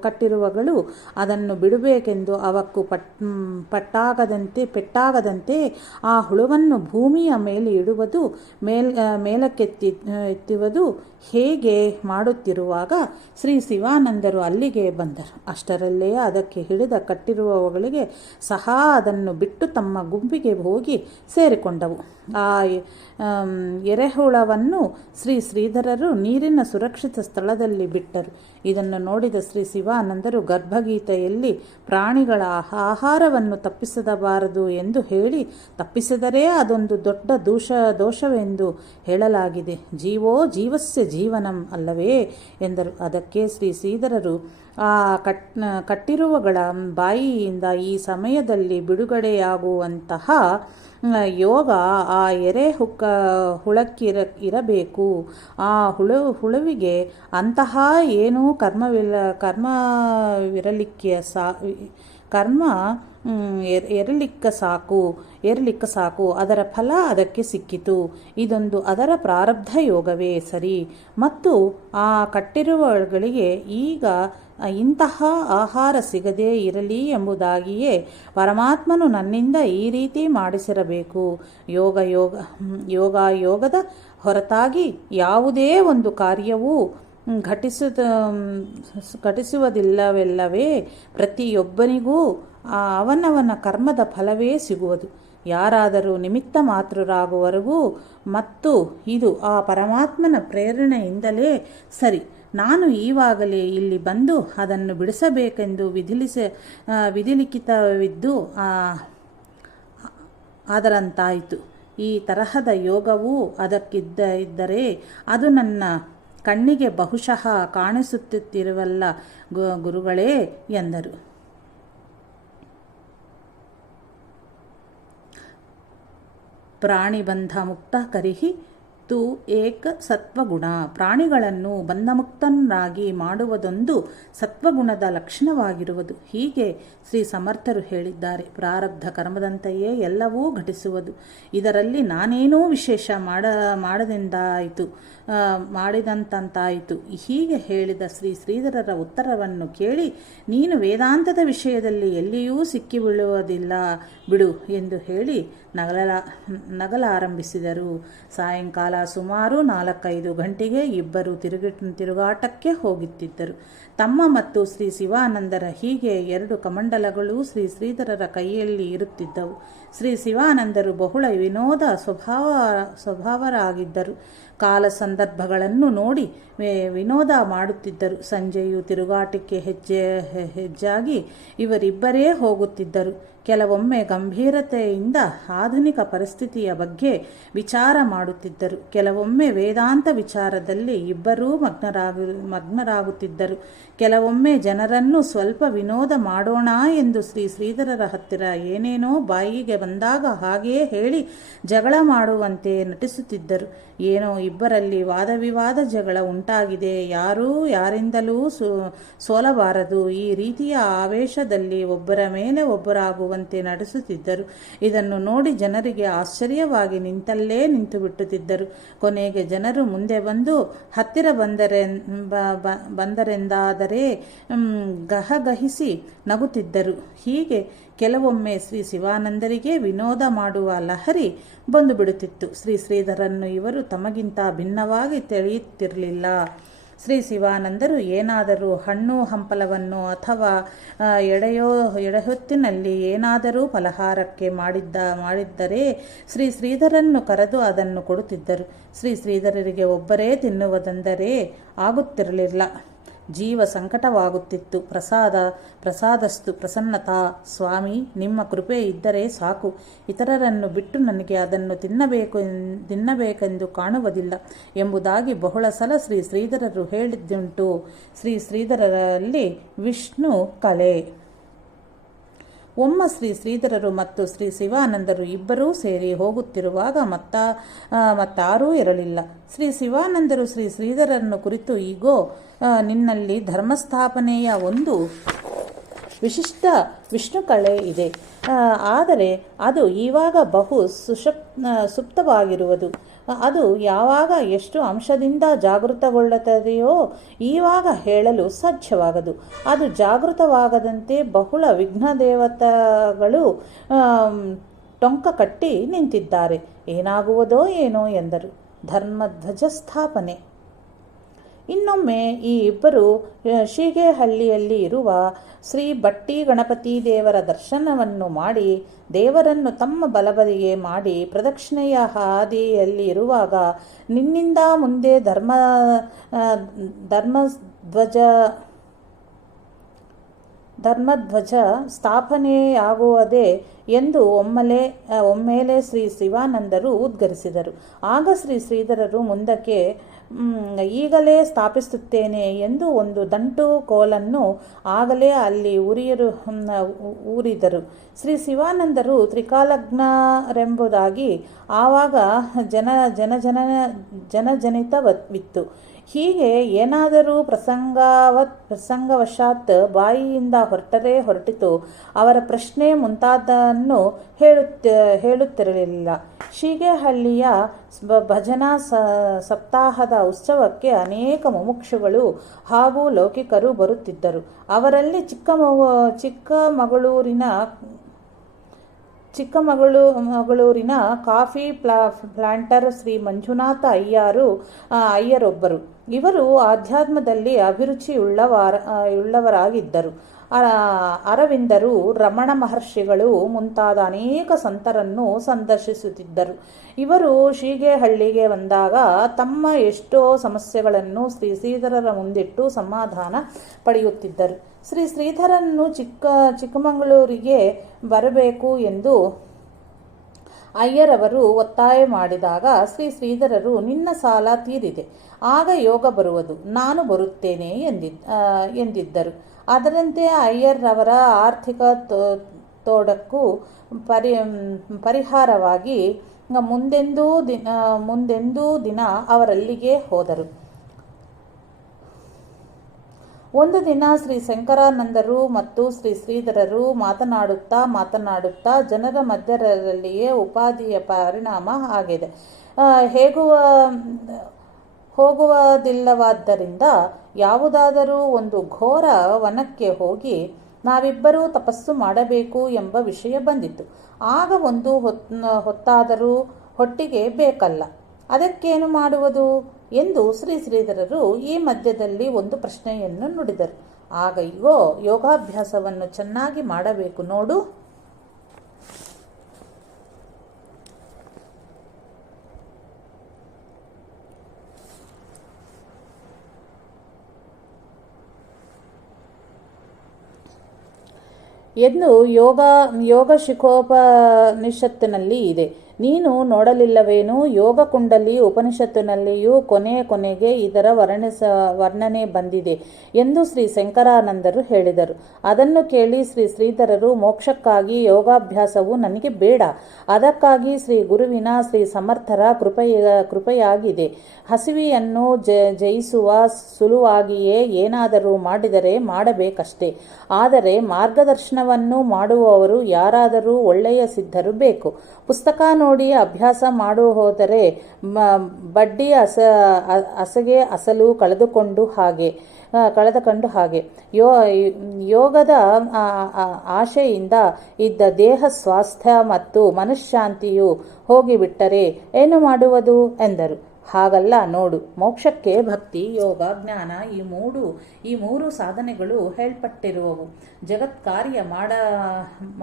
ಕಟ್ಟಿರುವಗಳು ಅದನ್ನು ಬಿಡಬೇಕೆಂದು ಅವಕ್ಕೂ ಪೆಟ್ಟಾಗದಂತೆ ಆ ಹುಳುವನ್ನು ಭೂಮಿಯ ಮೇಲೆ ಇಡುವುದು, ಮೇಲಕ್ಕೆತ್ತುವುದು ಹೇಗೆ ಮಾಡುತ್ತಿರುವಾಗ ಶ್ರೀ ಶಿವಾನಂದರು ಅಲ್ಲಿಗೆ ಬಂದರು. ಅಷ್ಟರಲ್ಲೇ ಅದಕ್ಕೆ ಹಿಡಿದ ಕಟ್ಟಿರುವವುಗಳಿಗೆ ಸಹ ಅದನ್ನು ಬಿಟ್ಟು ತಮ್ಮ ಗುಂಪಿಗೆ ಹೋಗಿ ಸೇರಿಕೊಂಡವು. ಆ ಎರೆಹುಳವನ್ನು ಶ್ರೀ ಶ್ರೀಧರರು ನೀರಿನ ಸುರಕ್ಷಿತ ಸ್ಥಳದಲ್ಲಿ ಬಿಟ್ಟರು. ಇದನ್ನು ನೋಡಿದ ಶ್ರೀ ಶಿವಾನಂದರು ಗರ್ಭಗೀತೆಯಲ್ಲಿ ಪ್ರಾಣಿಗಳ ಆಹಾರವನ್ನು ತಪ್ಪಿಸಬಾರದು ಎಂದು ಹೇಳಿ, ತಪ್ಪಿಸಿದರೆ ಅದೊಂದು ದೊಡ್ಡ ದೋಷವೆಂದು ಹೇಳಲಾಗಿದೆ. ಜೀವೋ ಜೀವಸ್ಯ ಜೀವನಂ ಅಲ್ಲವೇ ಎಂದರು. ಅದಕ್ಕೆ ಶ್ರೀ ಶ್ರೀಧರರು, ಆ ಕಟ್ಟಿರುವಗಳ ಬಾಯಿಯಿಂದ ಈ ಸಮಯದಲ್ಲಿ ಬಿಡುಗಡೆಯಾಗುವಂತಹ ಯೋಗ ಆ ಹುಳಕ್ಕಿರಬೇಕು. ಆ ಹುಳುವಿಗೆ ಅಂತಹ ಏನೂ ಏರಲಿಕ್ಕ ಸಾಕು. ಅದರ ಫಲ ಅದಕ್ಕೆ ಸಿಕ್ಕಿತು. ಇದೊಂದು ಅದರ ಪ್ರಾರಬ್ಧ ಯೋಗವೇ ಸರಿ. ಮತ್ತು ಆ ಕಟ್ಟಿರುವಗಳಿಗೆ ಈಗ ಇಂತಹ ಆಹಾರ ಸಿಗದೇ ಇರಲಿ ಎಂಬುದಾಗಿಯೇ ನನ್ನಿಂದ ಈ ರೀತಿ ಮಾಡಿಸಿರಬೇಕು. ಯೋಗದ ಹೊರತಾಗಿ ಯಾವುದೇ ಒಂದು ಕಾರ್ಯವೂ ಘಟಿಸುವುದಿಲ್ಲವಲ್ಲವೇ? ಪ್ರತಿಯೊಬ್ಬನಿಗೂ ಅವನವನ ಕರ್ಮದ ಫಲವೇ ಸಿಗುವುದು. ಯಾರಾದರೂ ನಿಮಿತ್ತ ಮಾತ್ರರಾಗುವವರೆಗೂ ಮತ್ತು ಇದು ಆ ಪರಮಾತ್ಮನ ಪ್ರೇರಣೆಯಿಂದಲೇ ಸರಿ. ನಾನು ಈವಾಗಲೇ ಇಲ್ಲಿ ಬಂದು ಅದನ್ನು ಬಿಡಿಸಬೇಕೆಂದು ವಿಧಿಲಿಖಿತವಿದ್ದು ಅದರಂತಾಯಿತು. ಈ ತರಹದ ಯೋಗವು ಅದಕ್ಕಿದ್ದರೆ ಅದು ನನ್ನ ಕಣ್ಣಿಗೆ ಬಹುಶಃ ಕಾಣಿಸುತ್ತಿರುವಲ್ಲ ಗುರುಗಳೇ ಎಂದರು. ಪ್ರಾಣಿಬಂಧ ಮುಕ್ತ ಕರಿಹಿ ತು ಏಕ ಸತ್ವಗುಣ. ಪ್ರಾಣಿಗಳನ್ನು ಬಂಧಮುಕ್ತನಾಗಿ ಮಾಡುವುದೊಂದು ಸತ್ವಗುಣದ ಲಕ್ಷಣವಾಗಿರುವುದು. ಹೀಗೆ ಶ್ರೀ ಸಮರ್ಥರು ಹೇಳಿದ್ದಾರೆ. ಪ್ರಾರಬ್ಧ ಕರ್ಮದಂತೆಯೇ ಎಲ್ಲವೂ ಘಟಿಸುವುದು. ಇದರಲ್ಲಿ ನಾನೇನೂ ವಿಶೇಷ ಮಾಡಿದಂತಾಯಿತು. ಹೀಗೆ ಹೇಳಿದ ಶ್ರೀ ಶ್ರೀಧರರ ಉತ್ತರವನ್ನು ಕೇಳಿ, ನೀನು ವೇದಾಂತದ ವಿಷಯದಲ್ಲಿ ಎಲ್ಲಿಯೂ ಸಿಕ್ಕಿಬೀಳುವುದಿಲ್ಲ ಬಿಡು ಎಂದು ಹೇಳಿ ನಗಲಾರಂಭಿಸಿದರು. ಸಾಯಂಕಾಲ ಸಾಯಂಕಾಲ ಸುಮಾರು 4-5 ಗಂಟೆಗೆ ಇಬ್ಬರು ತಿರುಗಾಟಕ್ಕೆ ಹೋಗುತ್ತಿದ್ದರು. ತಮ್ಮ ಮತ್ತು ಶ್ರೀ ಶಿವಾನಂದರ ಹೀಗೆ 2 ಕಮಂಡಲಗಳು ಶ್ರೀ ಶ್ರೀಧರರ ಕೈಯಲ್ಲಿ ಇರುತ್ತಿದ್ದವು. ಶ್ರೀ ಶಿವಾನಂದರು ಬಹುಳ ವಿನೋದ ಸ್ವಭಾವರಾಗಿದ್ದರು. ಕಾಲ ಸಂದರ್ಭಗಳನ್ನು ನೋಡಿ ವಿನೋದ ಮಾಡುತ್ತಿದ್ದರು. ಸಂಜೆಯು ತಿರುಗಾಟಕ್ಕೆ ಹೆಚ್ಚಾಗಿ ಇವರಿಬ್ಬರೇ ಹೋಗುತ್ತಿದ್ದರು. ಕೆಲವೊಮ್ಮೆ ಗಂಭೀರತೆಯಿಂದ ಆಧುನಿಕ ಪರಿಸ್ಥಿತಿಯ ಬಗ್ಗೆ ವಿಚಾರ ಮಾಡುತ್ತಿದ್ದರು. ಕೆಲವೊಮ್ಮೆ ವೇದಾಂತ ವಿಚಾರದಲ್ಲಿ ಇಬ್ಬರೂ ಮಗ್ನರಾಗುತ್ತಿದ್ದರು. ಕೆಲವೊಮ್ಮೆ ಜನರನ್ನು ಸ್ವಲ್ಪ ವಿನೋದ ಮಾಡೋಣ ಎಂದು ಶ್ರೀ ಶ್ರೀಧರರ ಹತ್ತಿರ ಏನೇನೋ ಬಾಯಿಗೆ ಬಂದಾಗ ಹಾಗೆಯೇ ಹೇಳಿ ಜಗಳ ಮಾಡುವಂತೆ ನಟಿಸುತ್ತಿದ್ದರು. ಏನೋ ಇಬ್ಬರಲ್ಲಿ ವಾದವಿವಾದ ಜಗಳ ಉಂಟಾಗಿದೆ, ಯಾರೂ ಯಾರಿಂದಲೂ ಸೋಲಬಾರದು, ಈ ರೀತಿಯ ಆವೇಶದಲ್ಲಿ ಒಬ್ಬರ ಮೇಲೆ ಒಬ್ಬರಾಗುವಂತೆ ನಡೆಸುತ್ತಿದ್ದರು. ಇದನ್ನು ನೋಡಿ ಜನರಿಗೆ ಆಶ್ಚರ್ಯವಾಗಿ ನಿಂತಲ್ಲೇ ನಿಂತು ಬಿಟ್ಟುತ್ತಿದ್ದರು. ಕೊನೆಗೆ ಜನರು ಮುಂದೆ ಬಂದು ಹತ್ತಿರ ಬಂದರೆಂದಾದರೆ ಗಹಗಹಿಸಿ ನಗುತ್ತಿದ್ದರು. ಹೀಗೆ ಕೆಲವೊಮ್ಮೆ ಶ್ರೀ ಶಿವಾನಂದರಿಗೆ ವಿನೋದ ಮಾಡುವ ಲಹರಿ ಬಂದು ಬಿಡುತ್ತಿತ್ತು. ಶ್ರೀ ಶ್ರೀಧರನ್ನು ಇವರು ತಮಗಿಂತ ಭಿನ್ನವಾಗಿ ತಿಳಿಯುತ್ತಿರಲಿಲ್ಲ. ಶ್ರೀ ಶಿವಾನಂದರು ಏನಾದರೂ ಹಣ್ಣು ಹಂಪಲವನ್ನು ಅಥವಾ ಎಡೆಹೊತ್ತಿನಲ್ಲಿ ಏನಾದರೂ ಫಲಹಾರಕ್ಕೆ ಮಾಡಿದ್ದರೆ ಶ್ರೀ ಶ್ರೀಧರನ್ನು ಕರೆದು ಅದನ್ನು ಕೊಡುತ್ತಿದ್ದರು. ಶ್ರೀ ಶ್ರೀಧರರಿಗೆ ಒಬ್ಬರೇ ತಿನ್ನುವುದೆಂದರೆ ಆಗುತ್ತಿರಲಿಲ್ಲ. ಜೀವ ಸಂಕಟವಾಗುತ್ತಿತ್ತು. ಪ್ರಸಾದಸ್ತು ಪ್ರಸನ್ನತಾ ಸ್ವಾಮಿ, ನಿಮ್ಮ ಕೃಪೆ ಇದ್ದರೆ ಸಾಕು, ಇತರರನ್ನು ಬಿಟ್ಟು ನನಗೆ ಅದನ್ನು ತಿನ್ನಬೇಕೆಂದು ಕಾಣುವುದಿಲ್ಲ ಎಂಬುದಾಗಿ ಬಹಳ ಸಲ ಶ್ರೀ ಶ್ರೀಧರರು ಹೇಳಿದ್ದುಂಟು. ಶ್ರೀ ಶ್ರೀಧರರಲ್ಲಿ ವಿಷ್ಣು ಕಲೆ. ಒಮ್ಮ ಶ್ರೀ ಶ್ರೀಧರರು ಮತ್ತು ಶ್ರೀ ಶಿವಾನಂದರು ಇಬ್ಬರೂ ಸೇರಿ ಹೋಗುತ್ತಿರುವಾಗ ಮತ್ತಾರೂ ಇರಲಿಲ್ಲ. ಶ್ರೀ ಶಿವಾನಂದರು ಶ್ರೀ ಶ್ರೀಧರರನ್ನು ಕುರಿತು, ಈಗೋ ನಿನ್ನಲ್ಲಿ ಧರ್ಮಸ್ಥಾಪನೆಯ ಒಂದು ವಿಶಿಷ್ಟ ವಿಷ್ಣು ಕಳೆ ಇದೆ, ಆದರೆ ಅದು ಈವಾಗ ಬಹು ಸುಪ್ತವಾಗಿರುವುದು. ಅದು ಯಾವಾಗ ಎಷ್ಟು ಅಂಶದಿಂದ ಜಾಗೃತಗೊಳ್ಳುತ್ತದೆಯೋ ಈವಾಗ ಹೇಳಲು ಸಾಧ್ಯವಾಗದು. ಅದು ಜಾಗೃತವಾಗದಂತೆ ಬಹುಳ ವಿಘ್ನದೇವತೆಗಳು ಟೊಂಕ ಕಟ್ಟಿ ನಿಂತಿದ್ದಾರೆ. ಏನಾಗುವುದೋ ಏನೋ ಎಂದರು. ಧರ್ಮಧ್ವಜ ಸ್ಥಾಪನೆ. ಇನ್ನೊಮ್ಮೆ ಈ ಇಬ್ಬರು ಶೀಗೇಹಳ್ಳಿಯಲ್ಲಿ ಇರುವ ಶ್ರೀ ಭಟ್ಟಿ ಗಣಪತಿ ದೇವರ ದರ್ಶನವನ್ನು ಮಾಡಿ ದೇವರನ್ನು ತಮ್ಮ ಬಲಬದಿಗೆ ಮಾಡಿ ಪ್ರದಕ್ಷಿಣೆಯ ಹಾದಿಯಲ್ಲಿ ಇರುವಾಗ ನಿನ್ನಿಂದ ಮುಂದೆ ಧರ್ಮಧ್ವಜ ಸ್ಥಾಪನೆಯಾಗುವುದೇ ಎಂದು ಒಮ್ಮೆಲೆ ಶ್ರೀ ಶಿವಾನಂದರು ಉದ್ಗರಿಸಿದರು. ಆಗ ಶ್ರೀ ಶ್ರೀಧರರು ಮುಂದಕ್ಕೆ ಈಗಲೇ ಸ್ಥಾಪಿಸುತ್ತೇನೆ ಎಂದು ಒಂದು ದಂಟು ಕೋಲನ್ನು ಆಗಲೇ ಅಲ್ಲಿ ಊರಿದರು. ಶ್ರೀ ಶಿವಾನಂದರು ತ್ರಿಕಾಲಜ್ಞರೆಂಬುದಾಗಿ ಆವಾಗ ಜನಜನಿತವಿತ್ತು. ಹೀಗೆ ಏನಾದರೂ ಪ್ರಸಂಗವಶಾತ್ ಬಾಯಿಯಿಂದ ಹೊರಟಿತು. ಅವರ ಪ್ರಶ್ನೆ ಮುಂತಾದನ್ನು ಹೇಳುತ್ತಿರಲಿಲ್ಲ. ಶೀಗೇಹಳ್ಳಿಯ ಭಜನಾ ಸಪ್ತಾಹದ ಉತ್ಸವಕ್ಕೆ ಅನೇಕ ಮುಮುಕ್ಷುಗಳು ಹಾಗೂ ಲೌಕಿಕರು ಬರುತ್ತಿದ್ದರು. ಅವರಲ್ಲಿ ಚಿಕ್ಕಮಗಳೂರಿನ ಕಾಫಿ ಪ್ಲಾಂಟರ್ ಶ್ರೀ ಮಂಜುನಾಥ ಅಯ್ಯರೊಬ್ಬರು. ಇವರು ಆಧ್ಯಾತ್ಮದಲ್ಲಿ ಅಭಿರುಚಿಯುಳ್ಳವರಾಗಿದ್ದರು. ಅರವಿಂದರು, ರಮಣ ಮಹರ್ಷಿಗಳು ಮುಂತಾದ ಅನೇಕ ಸಂತರನ್ನು ಸಂದರ್ಶಿಸುತ್ತಿದ್ದರು. ಇವರು ಶೀಗೇಹಳ್ಳಿಗೆ ಬಂದಾಗ ತಮ್ಮ ಎಷ್ಟೋ ಸಮಸ್ಯೆಗಳನ್ನು ಶ್ರೀ ಶ್ರೀಧರರ ಮುಂದಿಟ್ಟು ಸಮಾಧಾನ ಪಡೆಯುತ್ತಿದ್ದರು. ಶ್ರೀ ಶ್ರೀಧರನ್ನು ಚಿಕ್ಕಮಗಳೂರಿಗೆ ಬರಬೇಕು ಎಂದು ಅಯ್ಯರವರು ಒತ್ತಾಯ ಮಾಡಿದಾಗ ಶ್ರೀ ಶ್ರೀಧರರು, ನಿನ್ನ ಸಾಲ ತೀರಿದೆ, ಆಗ ಯೋಗ ಬರುವುದು, ನಾನು ಬರುತ್ತೇನೆ ಎಂದಿದ್ದರು. ಅದರಂತೆ ಅಯ್ಯರ್ರವರ ಆರ್ಥಿಕ ತೋಡಕ್ಕೂ ಪರಿಹಾರವಾಗಿ ಮುಂದೆಂದೂ ದಿನ ಅವರಲ್ಲಿಗೆ ಹೋದರು. ಒಂದು ದಿನ ಶ್ರೀ ಶಂಕರಾನಂದರು ಮತ್ತು ಶ್ರೀ ಶ್ರೀಧರರು ಮಾತನಾಡುತ್ತಾ ಜನರ ಮಧ್ಯದಲ್ಲಿಯೇ ಉಪಾಧಿಯ ಪರಿಣಾಮ ಆಗಿದೆ, ಹೋಗುವುದಿಲ್ಲವಾದ್ದರಿಂದ ಯಾವುದಾದರೂ ಒಂದು ಘೋರ ವನಕ್ಕೆ ಹೋಗಿ ನಾವಿಬ್ಬರೂ ತಪಸ್ಸು ಮಾಡಬೇಕು ಎಂಬ ವಿಷಯ ಬಂದಿತು. ಆಗ ಒಂದು ಹೊತ್ತಾದರೂ ಹೊಟ್ಟಿಗೆ ಬೇಕಲ್ಲ. ಅದಕ್ಕೇನು ಮಾಡುವುದು ಎಂದು ಶ್ರೀ ಶ್ರೀಧರರು ಈ ಮಧ್ಯದಲ್ಲಿ ಒಂದು ಪ್ರಶ್ನೆಯನ್ನು ನುಡಿದರು. ಆಗ ಇಗೋ, ಯೋಗಾಭ್ಯಾಸವನ್ನು ಚೆನ್ನಾಗಿ ಮಾಡಬೇಕು ನೋಡು. ಎಂದು ಯೋಗ ಶಿಖೋಪನಿಷತ್ತಿನಲ್ಲಿ ಇದೆ. ನೀನು ನೋಡಲಿಲ್ಲವೇನು? ಯೋಗ ಕುಂಡಲಿ ಉಪನಿಷತ್ತಿನಲ್ಲಿಯೂ ಕೊನೆಗೆ ಇದರ ವರ್ಣನೆ ಬಂದಿದೆ ಎಂದು ಶ್ರೀ ಶಂಕರಾನಂದರು ಹೇಳಿದರು. ಅದನ್ನು ಕೇಳಿ ಶ್ರೀ ಶ್ರೀಧರರು, ಮೋಕ್ಷಕ್ಕಾಗಿ ಯೋಗಾಭ್ಯಾಸವು ನನಗೆ ಬೇಡ. ಅದಕ್ಕಾಗಿ ಶ್ರೀ ಗುರುವಿನ ಶ್ರೀ ಸಮರ್ಥರ ಕೃಪೆಯಾಗಿದೆ. ಹಸಿವೆಯನ್ನು ಜಯಿಸುವ ಸಲುವಾಗಿಯೇ ಏನಾದರೂ ಮಾಡಿದರೆ ಮಾಡಬೇಕಷ್ಟೇ. ಆದರೆ ಮಾರ್ಗದರ್ಶನವನ್ನು ಮಾಡುವವರು ಯಾರಾದರೂ ಒಳ್ಳೆಯ ಸಿದ್ಧರು ಬೇಕು. ಪುಸ್ತಕ ನೋಡಿ ಅಭ್ಯಾಸ ಹೋದರೆ ಬಡ್ಡಿ ಅಸಗೆ ಅಸಲು ಕಳೆದುಕೊಂಡು ಹಾಗೆ ಯೋಗದ ಆಶೆಯಿಂದ ಇದ್ದ ದೇಹ ಸ್ವಾಸ್ಥ್ಯ ಮತ್ತು ಮನಃಶಾಂತಿಯು ಹೋಗಿಬಿಟ್ಟರೆ ಏನು ಮಾಡುವುದು ಎಂದರು. ಹಾಗಲ್ಲ ನೋಡು, ಮೋಕ್ಷಕ್ಕೆ ಭಕ್ತಿ, ಯೋಗ, ಜ್ಞಾನ ಈ ಮೂರು ಸಾಧನೆಗಳು ಹೇಳಲ್ಪಟ್ಟಿರುವವು. ಜಗತ್ಕಾರ್ಯ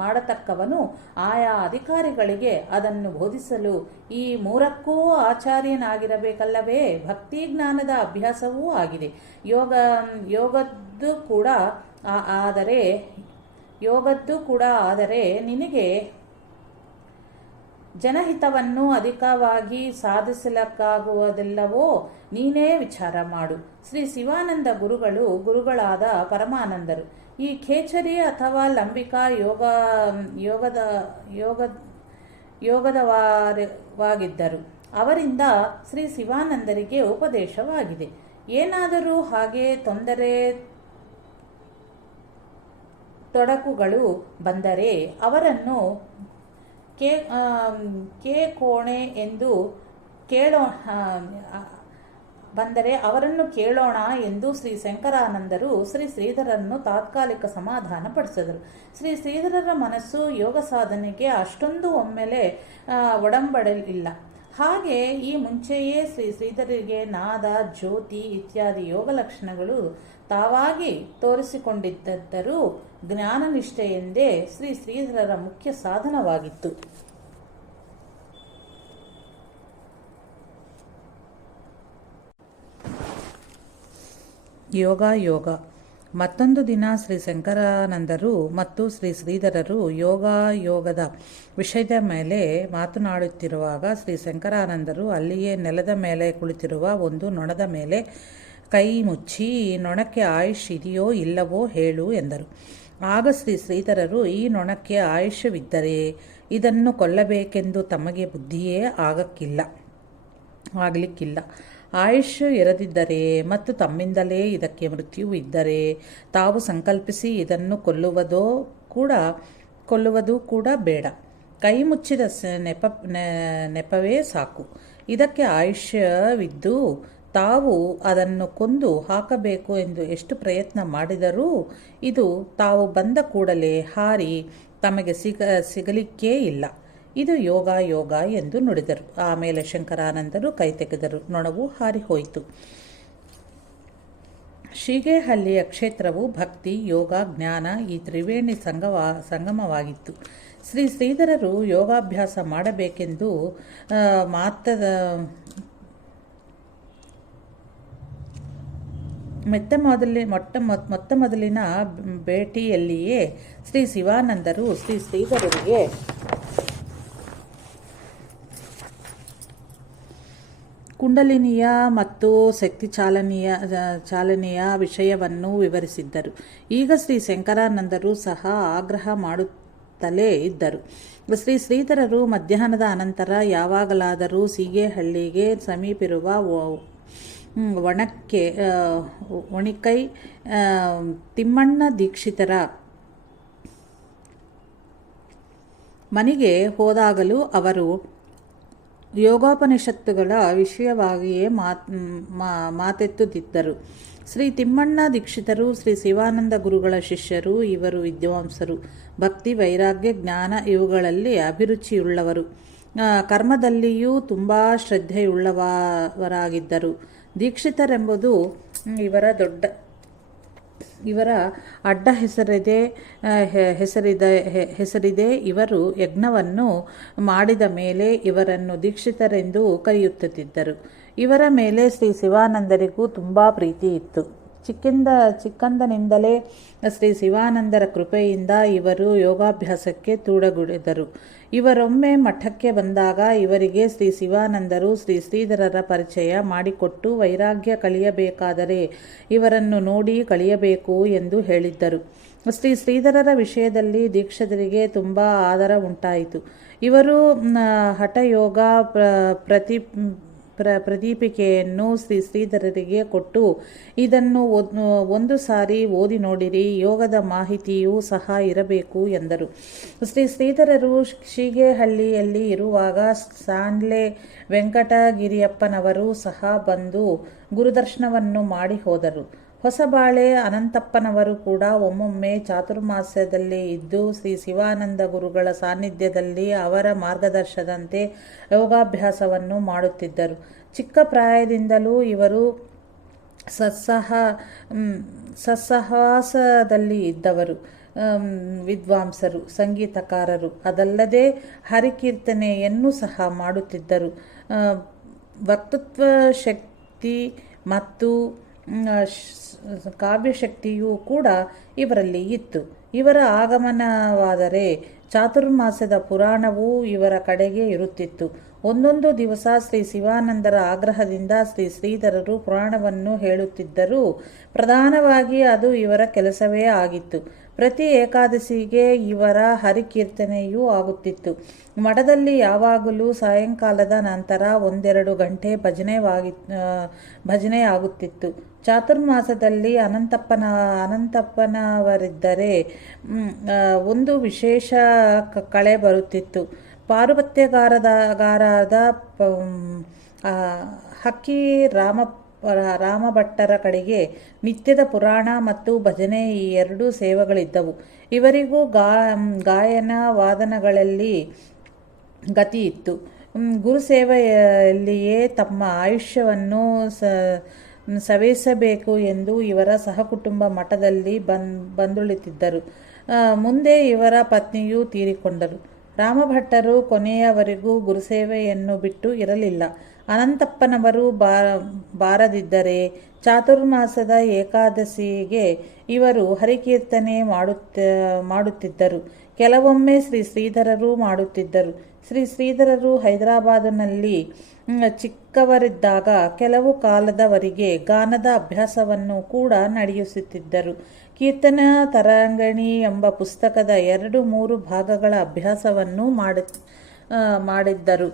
ಮಾಡತಕ್ಕವನು ಆಯಾ ಅಧಿಕಾರಿಗಳಿಗೆ ಅದನ್ನು ಬೋಧಿಸಲು ಈ ಮೂರಕ್ಕೂ ಆಚಾರ್ಯನಾಗಿರಬೇಕಲ್ಲವೇ? ಭಕ್ತಿ ಜ್ಞಾನದ ಅಭ್ಯಾಸವೂ ಆಗಿದೆ. ಯೋಗದ್ದು ಕೂಡ ಆದರೆ ನಿನಗೆ ಜನಹಿತವನ್ನು ಅಧಿಕವಾಗಿ ಸಾಧಿಸಲಿಕ್ಕಾಗುವುದಿಲ್ಲವೋ ನೀನೇ ವಿಚಾರ ಮಾಡು. ಶ್ರೀ ಶಿವಾನಂದ ಗುರುಗಳಾದ ಪರಮಾನಂದರು ಈ ಖೇಚರಿ ಅಥವಾ ಲಂಬಿಕಾ ಯೋಗದವಾಗಿದ್ದರು. ಅವರಿಂದ ಶ್ರೀ ಶಿವಾನಂದರಿಗೆ ಉಪದೇಶವಾಗಿದೆ. ಏನಾದರೂ ಹಾಗೆ ತೊಂದರೆ ತೊಡಕುಗಳು ಬಂದರೆ ಅವರನ್ನು ಕೇಳೋಣ ಎಂದು ಶ್ರೀ ಶಂಕರಾನಂದರು ಶ್ರೀ ಶ್ರೀಧರರನ್ನು ತಾತ್ಕಾಲಿಕ ಸಮಾಧಾನ ಪಡಿಸಿದರು. ಶ್ರೀ ಶ್ರೀಧರರ ಮನಸ್ಸು ಯೋಗ ಸಾಧನೆಗೆ ಅಷ್ಟೊಂದು ಒಮ್ಮೆಲೆ ಒಡಂಬಡಲಿಲ್ಲ. ಹಾಗೆ ಈ ಮುಂಚೆಯೇ ಶ್ರೀ ಶ್ರೀಧರರಿಗೆ ನಾದ, ಜ್ಯೋತಿ ಇತ್ಯಾದಿ ಯೋಗ ಲಕ್ಷಣಗಳು ತಾವಾಗಿ ತೋರಿಸಿಕೊಂಡಿದ್ದರೂ ಜ್ಞಾನನಿಷ್ಠೆಯೆಂದೇ ಶ್ರೀ ಶ್ರೀಧರರ ಮುಖ್ಯ ಸಾಧನವಾಗಿತ್ತು. ಯೋಗ ಮತ್ತೊಂದು ದಿನ ಶ್ರೀ ಶಂಕರಾನಂದರು ಮತ್ತು ಶ್ರೀ ಶ್ರೀಧರರು ಯೋಗದ ವಿಷಯದ ಮೇಲೆ ಮಾತನಾಡುತ್ತಿರುವಾಗ ಶ್ರೀ ಶಂಕರಾನಂದರು ಅಲ್ಲಿಯೇ ನೆಲದ ಮೇಲೆ ಕುಳಿತಿರುವ ಒಂದು ನೊಣದ ಮೇಲೆ ಕೈ ಮುಚ್ಚಿ, ನೊಣಕ್ಕೆ ಆಯುಷ್ ಇದೆಯೋ ಇಲ್ಲವೋ ಹೇಳು ಎಂದರು. ಆಗ ಶ್ರೀ ಶ್ರೀಧರರು, ಈ ನೊಣಕ್ಕೆ ಆಯುಷ್ಯವಿದ್ದರೆ ಇದನ್ನು ಕೊಲ್ಲಬೇಕೆಂದು ತಮಗೆ ಬುದ್ಧಿಯೇ ಆಗಲಿಕ್ಕಿಲ್ಲ. ಆಯುಷ್ ಇರದಿದ್ದರೆ ಮತ್ತು ತಮ್ಮಿಂದಲೇ ಇದಕ್ಕೆ ಮೃತ್ಯುವು ಇದ್ದರೆ ತಾವು ಸಂಕಲ್ಪಿಸಿ ಇದನ್ನು ಕೊಲ್ಲುವುದು ಕೂಡ ಬೇಡ. ಕೈ ಮುಚ್ಚಿದ ನೆಪವೇ ಸಾಕು. ಇದಕ್ಕೆ ಆಯುಷ್ಯವಿದ್ದು ತಾವು ಅದನ್ನು ಕೊಂದು ಹಾಕಬೇಕು ಎಂದು ಎಷ್ಟು ಪ್ರಯತ್ನ ಮಾಡಿದರೂ ಇದು ತಾವು ಬಂದ ಕೂಡಲೇ ಹಾರಿ ತಮಗೆ ಸಿಗಲಿಕ್ಕೇ ಇಲ್ಲ. ಇದು ಯೋಗ ಎಂದು ನುಡಿದರು. ಆಮೇಲೆ ಶಂಕರಾನಂದರು ಕೈ ತೆಗೆದರು. ನೊಣವು ಹಾರಿಹೋಯಿತು. ಶೀಗೇಹಳ್ಳಿಯ ಕ್ಷೇತ್ರವು ಭಕ್ತಿ, ಯೋಗ, ಜ್ಞಾನ ಈ ತ್ರಿವೇಣಿ ಸಂಗಮವಾಗಿತ್ತು. ಶ್ರೀ ಶ್ರೀಧರರು ಯೋಗಾಭ್ಯಾಸ ಮಾಡಬೇಕೆಂದು ಮೊತ್ತ ಮೊದಲಿನ ಭೇಟಿಯಲ್ಲಿಯೇ ಶ್ರೀ ಶಿವಾನಂದರು ಶ್ರೀ ಶ್ರೀಧರರಿಗೆ ಕುಂಡಲಿನಿಯ ಮತ್ತು ಶಕ್ತಿ ಚಾಲನೆಯ ವಿಷಯವನ್ನು ವಿವರಿಸಿದ್ದರು. ಈಗ ಶ್ರೀ ಶಂಕರಾನಂದರು ಸಹ ಆಗ್ರಹ ಮಾಡುತ್ತಲೇ ಇದ್ದರು. ಶ್ರೀ ಶ್ರೀಧರರು ಮಧ್ಯಾಹ್ನದ ಅನಂತರ ಯಾವಾಗಲಾದರೂ ಸೀಗೆಹಳ್ಳಿಗೆ ಸಮೀಪಿರುವ ಒಣಿಕೈ ತಿಮ್ಮಣ್ಣ ದೀಕ್ಷಿತರ ಮನೆಗೆ ಹೋದಾಗಲೂ ಅವರು ಯೋಗೋಪನಿಷತ್ತುಗಳ ವಿಷಯವಾಗಿಯೇ ಮಾತೆತ್ತುತ್ತಿದ್ದರು. ಶ್ರೀ ತಿಮ್ಮಣ್ಣ ದೀಕ್ಷಿತರು ಶ್ರೀ ಶಿವಾನಂದ ಗುರುಗಳ ಶಿಷ್ಯರು. ಇವರು ವಿದ್ವಾಂಸರು, ಭಕ್ತಿ, ವೈರಾಗ್ಯ, ಜ್ಞಾನ ಇವುಗಳಲ್ಲಿ ಅಭಿರುಚಿಯುಳ್ಳವರು. ಕರ್ಮದಲ್ಲಿಯೂ ತುಂಬ ಶ್ರದ್ಧೆಯುಳ್ಳವರಾಗಿದ್ದರು. ದೀಕ್ಷಿತರೆಂಬುದು ಇವರ ಅಡ್ಡ ಹೆಸರಿದೆ. ಇವರು ಯಜ್ಞವನ್ನು ಮಾಡಿದ ಮೇಲೆ ಇವರನ್ನು ದೀಕ್ಷಿತರೆಂದು ಕರೆಯುತ್ತಿದ್ದರು. ಇವರ ಮೇಲೆ ಶ್ರೀ ಶಿವಾನಂದರಿಗೂ ತುಂಬ ಪ್ರೀತಿ ಇತ್ತು. ಚಿಕ್ಕಂದನಿಂದಲೇ ಶ್ರೀ ಶಿವಾನಂದರ ಕೃಪೆಯಿಂದ ಇವರು ಯೋಗಾಭ್ಯಾಸಕ್ಕೆ ತೊಡಗಿದರು. ಇವರೊಮ್ಮೆ ಮಠಕ್ಕೆ ಬಂದಾಗ ಇವರಿಗೆ ಶ್ರೀ ಶಿವಾನಂದರು ಶ್ರೀ ಶ್ರೀಧರರ ಪರಿಚಯ ಮಾಡಿಕೊಟ್ಟು ವೈರಾಗ್ಯ ಕಳೆಯಬೇಕಾದರೆ ಇವರನ್ನು ನೋಡಿ ಕಳೆಯಬೇಕು ಎಂದು ಹೇಳಿದ್ದರು. ಶ್ರೀ ಶ್ರೀಧರರ ವಿಷಯದಲ್ಲಿ ದೀಕ್ಷಿತರಿಗೆ ತುಂಬ ಆದರ ಉಂಟಾಯಿತು. ಇವರು ಹಠಯೋಗ ಪ್ರದೀಪಿಕೆಯನ್ನು ಶ್ರೀ ಶ್ರೀಧರರಿಗೆ ಕೊಟ್ಟು ಇದನ್ನು ಒಂದು ಸಾರಿ ಓದಿ ನೋಡಿರಿ, ಯೋಗದ ಮಾಹಿತಿಯೂ ಸಹ ಇರಬೇಕು ಎಂದರು. ಶ್ರೀ ಶ್ರೀಧರರು ಶೀಗೇಹಳ್ಳಿಯಲ್ಲಿ ಇರುವಾಗ ಸಾನ್ಲೆ ವೆಂಕಟಗಿರಿಯಪ್ಪನವರು ಸಹ ಬಂದು ಗುರುದರ್ಶನವನ್ನು ಮಾಡಿ ಹೋದರು. ಹೊಸಬಾಳೆ ಅನಂತಪ್ಪನವರು ಕೂಡ ಒಮ್ಮೊಮ್ಮೆ ಚಾತುರ್ಮಾಸ್ಯದಲ್ಲಿ ಇದ್ದು ಶ್ರೀ ಶಿವಾನಂದ ಗುರುಗಳ ಸಾನ್ನಿಧ್ಯದಲ್ಲಿ ಅವರ ಮಾರ್ಗದರ್ಶನದಂತೆ ಯೋಗಾಭ್ಯಾಸವನ್ನು ಮಾಡುತ್ತಿದ್ದರು. ಚಿಕ್ಕ ಪ್ರಾಯದಿಂದಲೂ ಇವರು ಸತ್ಸಹವಾಸದಲ್ಲಿ ಇದ್ದವರು. ವಿದ್ವಾಂಸರು, ಸಂಗೀತಕಾರರು, ಅದಲ್ಲದೆ ಹರಿಕೀರ್ತನೆಯನ್ನು ಸಹ ಮಾಡುತ್ತಿದ್ದರು. ವಕ್ತೃತ್ವ ಶಕ್ತಿ ಮತ್ತು ಕಾವ್ಯಶಕ್ತಿಯೂ ಕೂಡ ಇವರಲ್ಲಿ ಇತ್ತು. ಇವರ ಆಗಮನವಾದರೆ ಚಾತುರ್ಮಾಸ್ಯದ ಪುರಾಣವೂ ಇವರ ಕಡೆಗೆ ಇರುತ್ತಿತ್ತು. ಒಂದೊಂದು ದಿವಸ ಶ್ರೀ ಶಿವಾನಂದರ ಆಗ್ರಹದಿಂದ ಶ್ರೀ ಶ್ರೀಧರರು ಪುರಾಣವನ್ನು ಹೇಳುತ್ತಿದ್ದರೂ ಪ್ರಧಾನವಾಗಿ ಅದು ಇವರ ಕೆಲಸವೇ ಆಗಿತ್ತು. ಪ್ರತಿ ಏಕಾದಶಿಗೆ ಇವರ ಹರಿಕೀರ್ತನೆಯೂ ಆಗುತ್ತಿತ್ತು. ಮಠದಲ್ಲಿ ಯಾವಾಗಲೂ ಸಾಯಂಕಾಲದ ನಂತರ 1-2 ಗಂಟೆ ಭಜನೆ ಆಗುತ್ತಿತ್ತು. ಚಾತುರ್ಮಾಸದಲ್ಲಿ ಅನಂತಪ್ಪನವರಿದ್ದರೆ ಒಂದು ವಿಶೇಷ ಕಳೆ ಬರುತ್ತಿತ್ತು. ಪಾರುಪತ್ಯಗಾರದ ಹಕ್ಕಿ ರಾಮಭಟ್ಟರ ಕಡೆಗೆ ನಿತ್ಯದ ಪುರಾಣ ಮತ್ತು ಭಜನೆ ಈ 2 ಸೇವೆಗಳಿದ್ದವು. ಇವರಿಗೂ ಗಾಯನ ವಾದನಗಳಲ್ಲಿ ಗತಿ ಇತ್ತು. ಗುರುಸೇವೆಯಲ್ಲಿಯೇ ತಮ್ಮ ಆಯುಷ್ಯವನ್ನು ಸವೆಸಬೇಕು ಎಂದು ಇವರ ಸಹಕುಟುಂಬ ಮಠದಲ್ಲಿ ಬಂದುಳಿತಿದ್ದರು. ಮುಂದೆ ಇವರ ಪತ್ನಿಯೂ ತೀರಿಕೊಂಡರು. ರಾಮಭಟ್ಟರು ಕೊನೆಯವರೆಗೂ ಗುರುಸೇವೆಯನ್ನು ಬಿಟ್ಟು ಇರಲಿಲ್ಲ. ಅನಂತಪ್ಪನವರು ಬಾರದಿದ್ದರೆ ಚಾತುರ್ಮಾಸದ ಏಕಾದಶಿಗೆ ಇವರು ಹರಿಕೀರ್ತನೆ ಮಾಡುತ್ತಿದ್ದರು. ಕೆಲವೊಮ್ಮೆ ಶ್ರೀ ಶ್ರೀಧರರು ಮಾಡುತ್ತಿದ್ದರು. ಶ್ರೀ ಶ್ರೀಧರರು ಹೈದರಾಬಾದಿನಲ್ಲಿ ಚಿಕ್ಕವರಿದ್ದಾಗ ಕೆಲವು ಕಾಲದವರೆಗೆ ಗಾನದ ಅಭ್ಯಾಸವನ್ನು ಕೂಡ ನಡೆಸುತ್ತಿದ್ದರು. ಕೀರ್ತನ ತರಂಗಿಣಿ ಎಂಬ ಪುಸ್ತಕದ 2-3 ಭಾಗಗಳ ಅಭ್ಯಾಸವನ್ನು ಮಾಡಿದ್ದರು.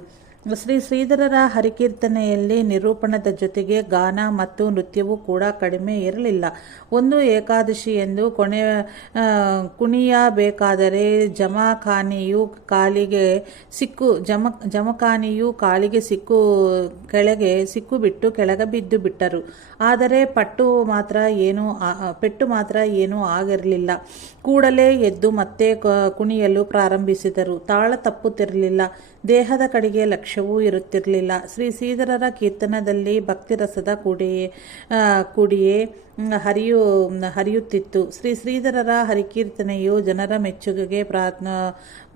ಶ್ರೀ ಶ್ರೀಧರರ ಹರಿಕೀರ್ತನೆಯಲ್ಲಿ ನಿರೂಪಣದ ಜೊತೆಗೆ ಗಾನ ಮತ್ತು ನೃತ್ಯವೂ ಕೂಡ ಕಡಿಮೆ ಇರಲಿಲ್ಲ. ಒಂದು ಏಕಾದಶಿ ಎಂದು ಕುಣಿಯಬೇಕಾದರೆ ಜಮಖಾನಿಯು ಕಾಲಿಗೆ ಕೆಳಗೆ ಸಿಕ್ಕು ಕೆಳಗೆ ಬಿದ್ದು ಬಿಟ್ಟರು. ಆದರೆ ಪೆಟ್ಟು ಮಾತ್ರ ಏನೂ ಆಗಿರಲಿಲ್ಲ. ಕೂಡಲೇ ಎದ್ದು ಮತ್ತೆ ಕುಣಿಯಲು ಪ್ರಾರಂಭಿಸಿದರು. ತಾಳ ತಪ್ಪುತ್ತಿರಲಿಲ್ಲ. ದೇಹದ ಕಡೆಗೆ ಲಕ್ಷ್ಯವೂ ಇರುತ್ತಿರಲಿಲ್ಲ. ಶ್ರೀ ಶ್ರೀಧರರ ಕೀರ್ತನದಲ್ಲಿ ಭಕ್ತಿರಸದ ಕುಡಿಯೇ ಹರಿಯುತ್ತಿತ್ತು. ಶ್ರೀ ಶ್ರೀಧರರ ಹರಿಕೀರ್ತನೆಯು ಜನರ ಮೆಚ್ಚುಗೆಗೆ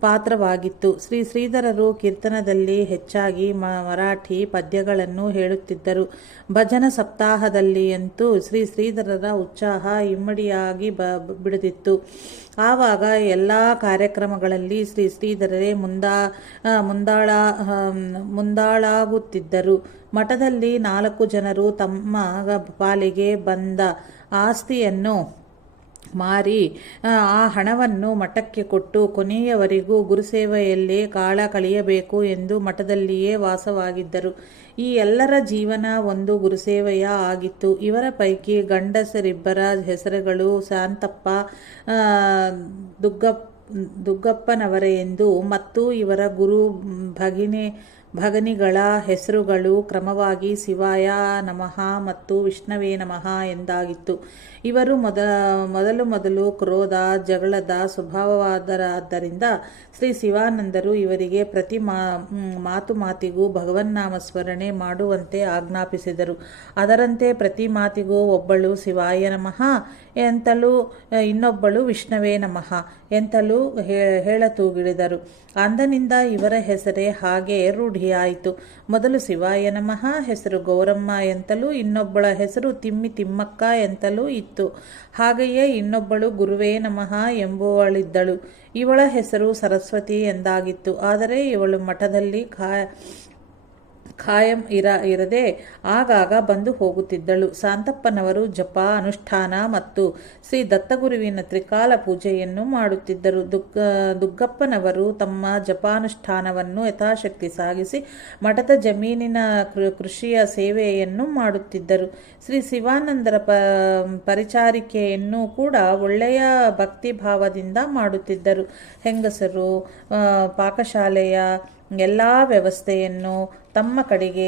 ಪಾತ್ರವಾಗಿತ್ತು. ಶ್ರೀ ಶ್ರೀಧರರು ಕೀರ್ತನದಲ್ಲಿ ಹೆಚ್ಚಾಗಿ ಮರಾಠಿ ಪದ್ಯಗಳನ್ನು ಹೇಳುತ್ತಿದ್ದರು. ಭಜನ ಸಪ್ತಾಹದಲ್ಲಿಯಂತೂ ಶ್ರೀ ಶ್ರೀಧರರ ಉತ್ಸಾಹ ಇಮ್ಮಡಿಯಾಗಿ ಬಿಡುತ್ತಿತ್ತು. ಆವಾಗ ಎಲ್ಲ ಕಾರ್ಯಕ್ರಮಗಳಲ್ಲಿ ಶ್ರೀ ಶ್ರೀಧರರೇ ಮುಂದಾಳಾಗುತ್ತಿದ್ದರು. ಮಠದಲ್ಲಿ 4 ಜನರು ತಮ್ಮ ಪಾಲಿಗೆ ಬಂದ ಆಸ್ತಿಯನ್ನು ಮಾರಿ ಆ ಹಣವನ್ನು ಮಠಕ್ಕೆ ಕೊಟ್ಟು ಕೊನೆಯವರೆಗೂ ಗುರುಸೇವೆಯಲ್ಲೇ ಕಾಲ ಕಳೆಯಬೇಕು ಎಂದು ಮಠದಲ್ಲಿಯೇ ವಾಸವಾಗಿದ್ದರು. ಈ ಎಲ್ಲರ ಜೀವನ ಒಂದು ಗುರುಸೇವೆಯ ಆಗಿತ್ತು. ಇವರ ಪೈಕಿ ಗಂಡಸರಿಬ್ಬರ ಹೆಸರುಗಳು ಶಾಂತಪ್ಪ ದುಗ್ಗಪ್ಪನವರೆಂದು ಮತ್ತು ಇವರ ಗುರು ಭಗನಿಗಳ ಹೆಸರುಗಳು ಕ್ರಮವಾಗಿ ಶಿವಾಯ ನಮಃ ಮತ್ತು ವಿಷ್ಣವೇ ನಮಃ ಎಂದಾಗಿತ್ತು. ಇವರು ಮೊದಲು ಕ್ರೋಧ ಜಗಳದ ಸ್ವಭಾವವಾದರಾದ್ದರಿಂದ ಶ್ರೀ ಶಿವಾನಂದರು ಇವರಿಗೆ ಪ್ರತಿ ಮಾತಿಗೂ ಭಗವನ್ನಾಮ ಸ್ಮರಣೆ ಮಾಡುವಂತೆ ಆಜ್ಞಾಪಿಸಿದರು. ಅದರಂತೆ ಪ್ರತಿ ಮಾತಿಗೂ ಒಬ್ಬಳು ಶಿವಾಯ ನಮಃ ಎಂತಲೂ ಇನ್ನೊಬ್ಬಳು ವಿಷ್ಣವೇ ನಮಃ ಎಂತಲೂ ಹೇಳತೂಗಿಳಿದರು. ಅಂದಿನಿಂದ ಇವರ ಹೆಸರೇ ಹಾಗೆ ರೂಢಿಯಾಯಿತು. ಮೊದಲು ಶಿವಾಯ ನಮಃ ಹೆಸರು ಗೌರಮ್ಮ ಎಂತಲೂ ಇನ್ನೊಬ್ಬಳ ಹೆಸರು ತಿಮ್ಮಕ್ಕ ಎಂತಲೂ ಇತ್ತು. ಹಾಗೆಯೇ ಇನ್ನೊಬ್ಬಳು ಗುರುವೇ ನಮಃ ಎಂಬುವಳಿದ್ದಳು. ಇವಳ ಹೆಸರು ಸರಸ್ವತಿ ಎಂದಾಗಿತ್ತು. ಆದರೆ ಇವಳು ಮಠದಲ್ಲಿ ಖಾಯಂ ಇರದೆ ಆಗಾಗ ಬಂದು ಹೋಗುತ್ತಿದ್ದಳು. ಶಾಂತಪ್ಪನವರು ಜಪ ಅನುಷ್ಠಾನ ಮತ್ತು ಶ್ರೀ ದತ್ತಗುರುವಿನ ತ್ರಿಕಾಲ ಪೂಜೆಯನ್ನು ಮಾಡುತ್ತಿದ್ದರು. ದುಗ್ಗಪ್ಪನವರು ತಮ್ಮ ಜಪಾನುಷ್ಠಾನವನ್ನು ಯಥಾಶಕ್ತಿ ಸಾಗಿಸಿ ಮಠದ ಜಮೀನಿನ ಕೃಷಿಯ ಸೇವೆಯನ್ನು ಮಾಡುತ್ತಿದ್ದರು. ಶ್ರೀ ಶಿವಾನಂದರ ಪರಿಚಾರಿಕೆಯನ್ನು ಕೂಡ ಒಳ್ಳೆಯ ಭಕ್ತಿಭಾವದಿಂದ ಮಾಡುತ್ತಿದ್ದರು. ಹೆಂಗಸರು ಪಾಕಶಾಲೆಯ ಎಲ್ಲ ವ್ಯವಸ್ಥೆಯನ್ನು ತಮ್ಮ ಕಡೆಗೆ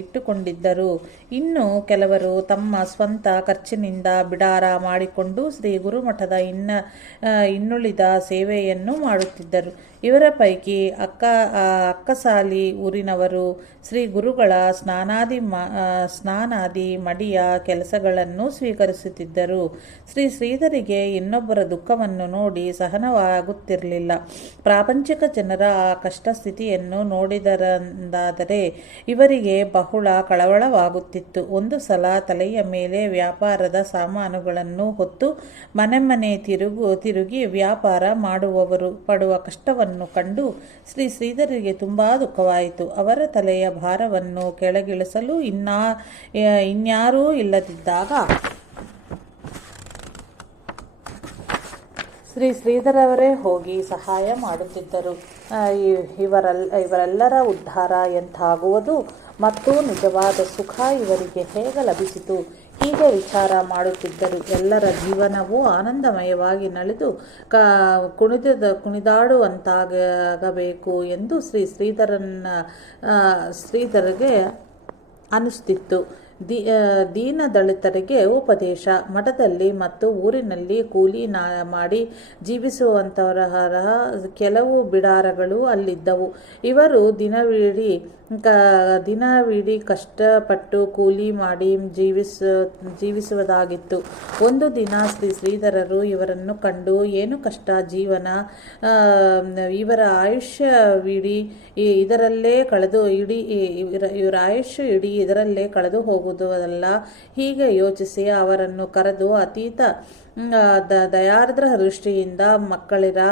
ಇಟ್ಟುಕೊಂಡಿದ್ದರು. ಇನ್ನು ಕೆಲವರು ತಮ್ಮ ಸ್ವಂತ ಖರ್ಚಿನಿಂದ ಬಿಡಾರ ಮಾಡಿಕೊಂಡು ಶ್ರೀ ಗುರುಮಠದ ಇನ್ನುಳಿದ ಸೇವೆಯನ್ನು ಮಾಡುತ್ತಿದ್ದರು. ಇವರ ಪೈಕಿ ಅಕ್ಕಸಾಲಿ ಊರಿನವರು ಶ್ರೀ ಗುರುಗಳ ಸ್ನಾನಾದಿ ಮಡಿಯ ಕೆಲಸಗಳನ್ನು ಸ್ವೀಕರಿಸುತ್ತಿದ್ದರು. ಶ್ರೀಧರಿಗೆ ಇನ್ನೊಬ್ಬರ ದುಃಖವನ್ನು ನೋಡಿ ಸಹನವಾಗುತ್ತಿರಲಿಲ್ಲ. ಪ್ರಾಪಂಚಿಕ ಜನರ ಆ ಕಷ್ಟ ಸ್ಥಿತಿಯನ್ನು ನೋಡಿದರಂದಾದರೆ ಇವರಿಗೆ ಬಹಳ ಕಳವಳವಾಗುತ್ತಿತ್ತು. ಒಂದು ಸಲ ತಲೆಯ ಮೇಲೆ ವ್ಯಾಪಾರದ ಸಾಮಾನುಗಳನ್ನು ಹೊತ್ತು ಮನೆ ತಿರುಗಿ ವ್ಯಾಪಾರ ಮಾಡುವವರು ಪಡುವ ಕಷ್ಟವನ್ನು ಕಂಡು ಶ್ರೀಧರಿಗೆ ತುಂಬಾ ದುಃಖವಾಯಿತು. ಅವರ ತಲೆಯ ಭಾರವನ್ನು ಕೆಳಗಿಳಿಸಲು ಇನ್ಯಾರೂ ಇಲ್ಲದಿದ್ದಾಗ ಶ್ರೀಧರವರೇ ಹೋಗಿ ಸಹಾಯ ಮಾಡುತ್ತಿದ್ದರು. ಇವರೆಲ್ಲರ ಉದ್ಧಾರ ಎಂತಾಗುವುದು ಮತ್ತು ನಿಜವಾದ ಸುಖ ಇವರಿಗೆ ಹೇಗೆ ಲಭಿಸಿತು ಹೀಗೆ ವಿಚಾರ ಮಾಡುತ್ತಿದ್ದರು. ಎಲ್ಲರ ಜೀವನವೂ ಆನಂದಮಯವಾಗಿ ನಲಿದು ಕುಣಿದಾಡುವಂತಾಗಬೇಕು ಎಂದು ಶ್ರೀಧರಿಗೆ ಅನಿಸುತ್ತಿತ್ತು. ದೀನದಲಿತರಿಗೆ ಉಪದೇಶ. ಮಠದಲ್ಲಿ ಮತ್ತು ಊರಿನಲ್ಲಿ ಕೂಲಿ ಮಾಡಿ ಜೀವಿಸುವಂತವರ ಕೆಲವು ಬಿಡಾರಗಳು ಅಲ್ಲಿದ್ದವು. ಇವರು ದಿನವಿಡೀ ಕಷ್ಟಪಟ್ಟು ಕೂಲಿ ಮಾಡಿ ಜೀವಿಸುವುದಾಗಿತ್ತು. ಒಂದು ದಿನ ಶ್ರೀಧರರು ಇವರನ್ನು ಕಂಡು, ಏನು ಕಷ್ಟ ಜೀವನ, ಇವರ ಆಯುಷ್ಯವಿಡೀ ಇದರಲ್ಲೇ ಕಳೆದು ಹೋಗುವುದಲ್ಲ ಹೀಗೆ ಯೋಚಿಸಿ ಅವರನ್ನು ಕರೆದು ಅತೀತ ದಯಾರ್ದ್ರ ದೃಷ್ಟಿಯಿಂದ ಮಕ್ಕಳಿರ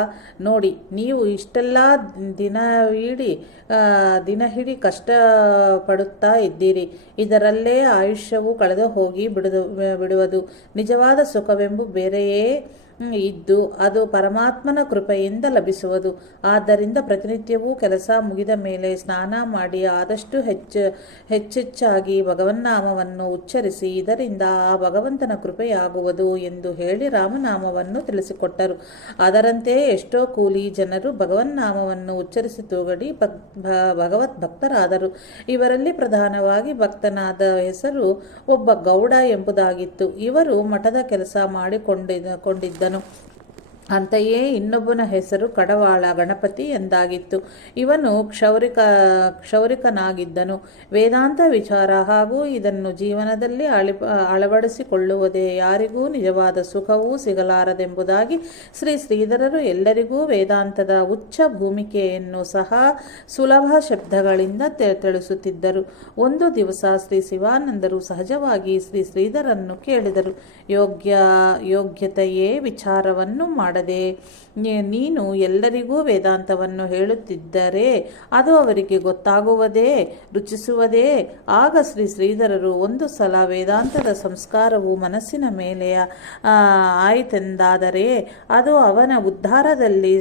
ನೋಡಿ, ನೀವು ಇಷ್ಟೆಲ್ಲ ದಿನಹಿಡಿ ಕಷ್ಟಪಡುತ್ತಾ ಇದ್ದೀರಿ. ಇದರಲ್ಲೇ ಆಯುಷ್ಯವು ಕಳೆದು ಹೋಗಿ ಬಿಡುವುದು. ನಿಜವಾದ ಸುಖವೆಂಬು ಬೇರೆಯೇ ಇದ್ದು ಅದು ಪರಮಾತ್ಮನ ಕೃಪೆಯಿಂದ ಲಭಿಸುವುದು. ಆದ್ದರಿಂದ ಪ್ರತಿನಿತ್ಯವೂ ಕೆಲಸ ಮುಗಿದ ಮೇಲೆ ಸ್ನಾನ ಮಾಡಿ ಆದಷ್ಟು ಹೆಚ್ಚೆಚ್ಚಾಗಿ ಭಗವನ್ನಾಮವನ್ನು ಉಚ್ಚರಿಸಿ, ಇದರಿಂದ ಆ ಭಗವಂತನ ಕೃಪೆಯಾಗುವುದು ಎಂದು ಹೇಳಿ ರಾಮನಾಮವನ್ನು ತಿಳಿಸಿಕೊಟ್ಟರು. ಅದರಂತೆ ಎಷ್ಟೋ ಕೂಲಿ ಜನರು ಭಗವನ್ನಾಮವನ್ನು ಉಚ್ಚರಿಸಿ ತೂಗಡಿ ಭಗವತ್ ಭಕ್ತರಾದರು. ಇವರಲ್ಲಿ ಪ್ರಧಾನವಾಗಿ ಭಕ್ತನಾದ ಹೆಸರು ಒಬ್ಬ ಗೌಡ ಎಂಬುದಾಗಿತ್ತು. ಇವರು ಮಠದ ಕೆಲಸ ಮಾಡಿಕೊಂಡಿದ್ದನು. ಅಂತೆಯೇ ಇನ್ನೊಬ್ಬನ ಹೆಸರು ಕಡವಾಳ ಗಣಪತಿ ಎಂದಾಗಿತ್ತು. ಇವನು ಕ್ಷೌರಿಕನಾಗಿದ್ದನು. ವೇದಾಂತ ವಿಚಾರ ಹಾಗೂ ಇದನ್ನು ಜೀವನದಲ್ಲಿ ಅಳವಡಿಸಿಕೊಳ್ಳುವುದೇ ಯಾರಿಗೂ ನಿಜವಾದ ಸುಖವೂ ಸಿಗಲಾರದೆಂಬುದಾಗಿ ಶ್ರೀಧರರು ಎಲ್ಲರಿಗೂ ವೇದಾಂತದ ಉಚ್ಚ ಭೂಮಿಕೆಯನ್ನು ಸಹ ಸುಲಭ ಶಬ್ದಗಳಿಂದ ತಿಳಿಸುತ್ತಿದ್ದರು. ಒಂದು ದಿವಸ ಶ್ರೀ ಶಿವಾನಂದರು ಸಹಜವಾಗಿ ಶ್ರೀಧರನ್ನು ಕೇಳಿದರು, ಯೋಗ್ಯತೆಯೇ ವಿಚಾರವನ್ನು ಮಾಡದೆ ನೀನು ಎಲ್ಲರಿಗೂ ವೇದಾಂತವನ್ನು ಹೇಳುತ್ತಿದ್ದರೆ ಅದು ಅವರಿಗೆ ಗೊತ್ತಾಗುವುದೇ, ರುಚಿಸುವುದೇ? ಆಗ ಶ್ರೀಧರರು, ಒಂದು ಸಲ ವೇದಾಂತದ ಸಂಸ್ಕಾರವು ಮನಸ್ಸಿನ ಮೇಲೆ ಆಯಿತೆಂದಾದರೆ ಅದು ಅವನ ಉದ್ಧಾರದಲ್ಲಿ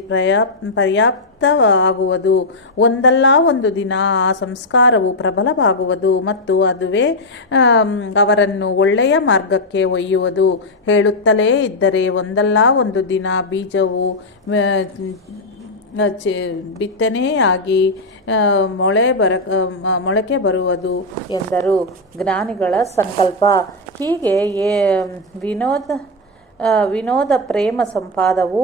ಪರ್ಯಾಪ್ತವಾಗುವುದು. ಒಂದಲ್ಲ ಒಂದು ದಿನ ಆ ಸಂಸ್ಕಾರವು ಪ್ರಬಲವಾಗುವುದು ಮತ್ತು ಅದುವೇ ಅವರನ್ನು ಒಳ್ಳೆಯ ಮಾರ್ಗಕ್ಕೆ ಒಯ್ಯುವುದು. ಹೇಳುತ್ತಲೇ ಇದ್ದರೆ ಒಂದಲ್ಲ ಒಂದು ದಿನ ಬೀಜವು ಬಿತ್ತನೆಯಾಗಿ ಮೊಳಕೆ ಬರುವುದು ಎಂದರು ಜ್ಞಾನಿಗಳ ಸಂಕಲ್ಪ. ಹೀಗೆ ವಿನೋದ ಪ್ರೇಮ ಸಂಪಾದವು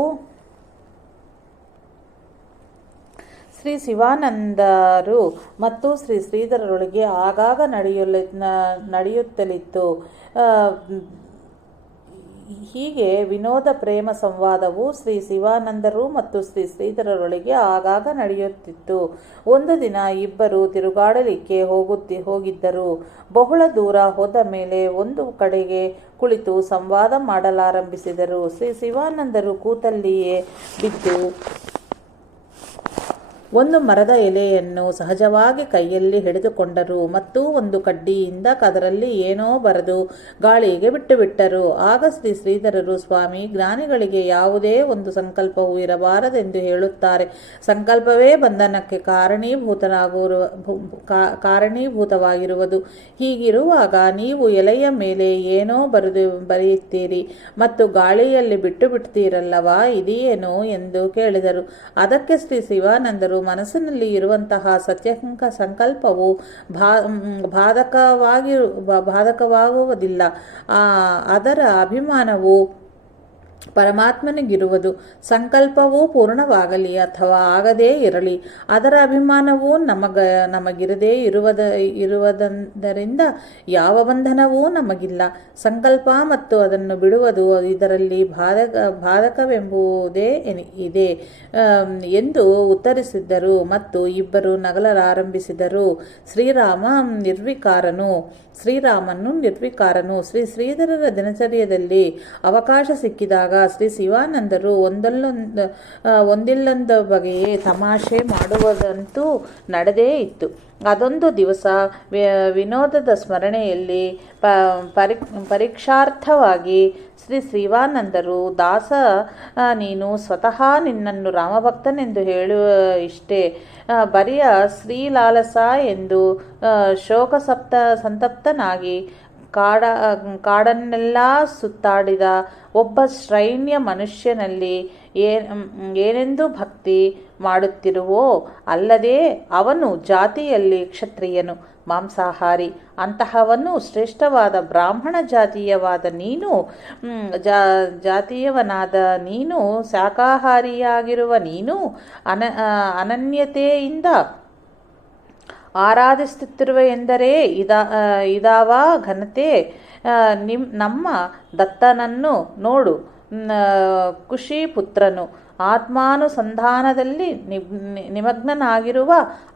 ಶ್ರೀ ಶಿವಾನಂದರು ಮತ್ತು ಶ್ರೀ ಶ್ರೀಧರರೊಳಗೆ ಆಗಾಗ ನಡೆಯುತ್ತಲಿತ್ತು. ಹೀಗೆ ವಿನೋದ ಪ್ರೇಮ ಸಂವಾದವು ಶ್ರೀ ಶಿವಾನಂದರು ಮತ್ತು ಶ್ರೀ ಶ್ರೀಧರರೊಳಗೆ ಆಗಾಗ ನಡೆಯುತ್ತಿತ್ತು. ಒಂದು ದಿನ ಇಬ್ಬರು ತಿರುಗಾಡಲಿಕ್ಕೆ ಹೋಗಿದ್ದರು. ಬಹಳ ದೂರ ಹೋದ ಮೇಲೆ ಒಂದು ಕಡೆಗೆ ಕುಳಿತು ಸಂವಾದ ಮಾಡಲಾರಂಭಿಸಿದರು. ಶ್ರೀ ಶಿವಾನಂದರು ಕೂತಲ್ಲಿಯೇ ಬಿದ್ದು ಒಂದು ಮರದ ಎಲೆಯನ್ನು ಸಹಜವಾಗಿ ಕೈಯಲ್ಲಿ ಹಿಡಿದುಕೊಂಡರು ಮತ್ತು ಒಂದು ಕಡ್ಡಿಯಿಂದ ಅದರಲ್ಲಿ ಏನೋ ಬರೆದು ಗಾಳಿಗೆ ಬಿಟ್ಟರು. ಆಗ ಶ್ರೀ ಶ್ರೀಧರರು, ಸ್ವಾಮಿ, ಜ್ಞಾನಿಗಳಿಗೆ ಯಾವುದೇ ಒಂದು ಸಂಕಲ್ಪವೂ ಇರಬಾರದೆಂದು ಹೇಳುತ್ತಾರೆ. ಸಂಕಲ್ಪವೇ ಬಂಧನಕ್ಕೆ ಕಾರಣೀಭೂತವಾಗಿರುವುದು. ಹೀಗಿರುವಾಗ ನೀವು ಎಲೆಯ ಮೇಲೆ ಏನೋ ಬರೆಯುತ್ತೀರಿ ಮತ್ತು ಗಾಳಿಯಲ್ಲಿ ಬಿಡ್ತೀರಲ್ಲವಾ, ಇದೇನು ಎಂದು ಕೇಳಿದರು. ಅದಕ್ಕೆ ಶ್ರೀ ಶಿವಾನಂದರು, ಮನಸ್ಸಿನಲ್ಲಿ ಇರುವಂತಹ ಸಂಕಲ್ಪವು ಬಾಧಕವಾಗುವುದಿಲ್ಲ. ಅದರ ಅಭಿಮಾನವು ಪರಮಾತ್ಮನಿಗಿರುವುದು. ಸಂಕಲ್ಪವು ಪೂರ್ಣವಾಗಲಿ ಅಥವಾ ಆಗದೇ ಇರಲಿ, ಅದರ ಅಭಿಮಾನವು ನಮಗಿರದೇ ಇರುವುದರಿಂದ ಯಾವ ಬಂಧನವೂ ನಮಗಿಲ್ಲ. ಸಂಕಲ್ಪ ಮತ್ತು ಅದನ್ನು ಬಿಡುವುದು ಇದರಲ್ಲಿ ಬಾಧಕವೆಂಬುದೇ ಇದೆ ಎಂದು ಉತ್ತರಿಸಿದ್ದರು ಮತ್ತು ಇಬ್ಬರು ನಗಲಾರಂಭಿಸಿದರು. ಶ್ರೀರಾಮನು ನಿರ್ವಿಕಾರನು. ಶ್ರೀ ಶ್ರೀಧರರ ದಿನಚರ್ಯದಲ್ಲಿ ಅವಕಾಶ ಸಿಕ್ಕಿದಾಗ ಶ್ರೀ ಶಿವಾನಂದರು ಒಂದಿಲ್ಲೊಂದು ಬಗೆಯೇ ತಮಾಷೆ ಮಾಡುವುದಂತೂ ನಡೆದೇ ಇತ್ತು. ಅದೊಂದು ದಿವಸ ವಿನೋದದ ಸ್ಮರಣೆಯಲ್ಲಿ ಪರೀಕ್ಷಾರ್ಥವಾಗಿ ಶ್ರೀ ಶಿವಾನಂದರು, ದಾಸ, ನೀನು ಸ್ವತಃ ನಿನ್ನನ್ನು ರಾಮಭಕ್ತನೆಂದು ಹೇಳುವ ಇಷ್ಟೇ ಬರಿಯ ಶ್ರೀಲಾಲಸ ಎಂದು ಸಂತಪ್ತನಾಗಿ ಕಾಡನ್ನೆಲ್ಲ ಸುತ್ತಾಡಿದ ಒಬ್ಬ ಶ್ರೈಣ್ಯ ಮನುಷ್ಯನಲ್ಲಿ ಏನೆಂದು ಭಕ್ತಿ ಮಾಡುತ್ತಿರುವೋ, ಅಲ್ಲದೆ ಅವನು ಜಾತಿಯಲ್ಲಿ ಕ್ಷತ್ರಿಯನು, ಮಾಂಸಾಹಾರಿ. ಅಂತಹವನು ಶ್ರೇಷ್ಠವಾದ ಬ್ರಾಹ್ಮಣ ಜಾತೀಯವನಾದ ನೀನು, ಶಾಕಾಹಾರಿಯಾಗಿರುವ ನೀನು ಅನನ್ಯತೆಯಿಂದ ಆರಾಧಿಸುತ್ತಿರುವ ಎಂದರೆ ಇದಾವ ಘನತೆ. ನಮ್ಮ ದತ್ತನನ್ನು ನೋಡು, ಕುಶಿಪುತ್ರನು, ಆತ್ಮಾನುಸಂಧಾನದಲ್ಲಿ ನಿಮಗ್ನನಾಗಿರುವ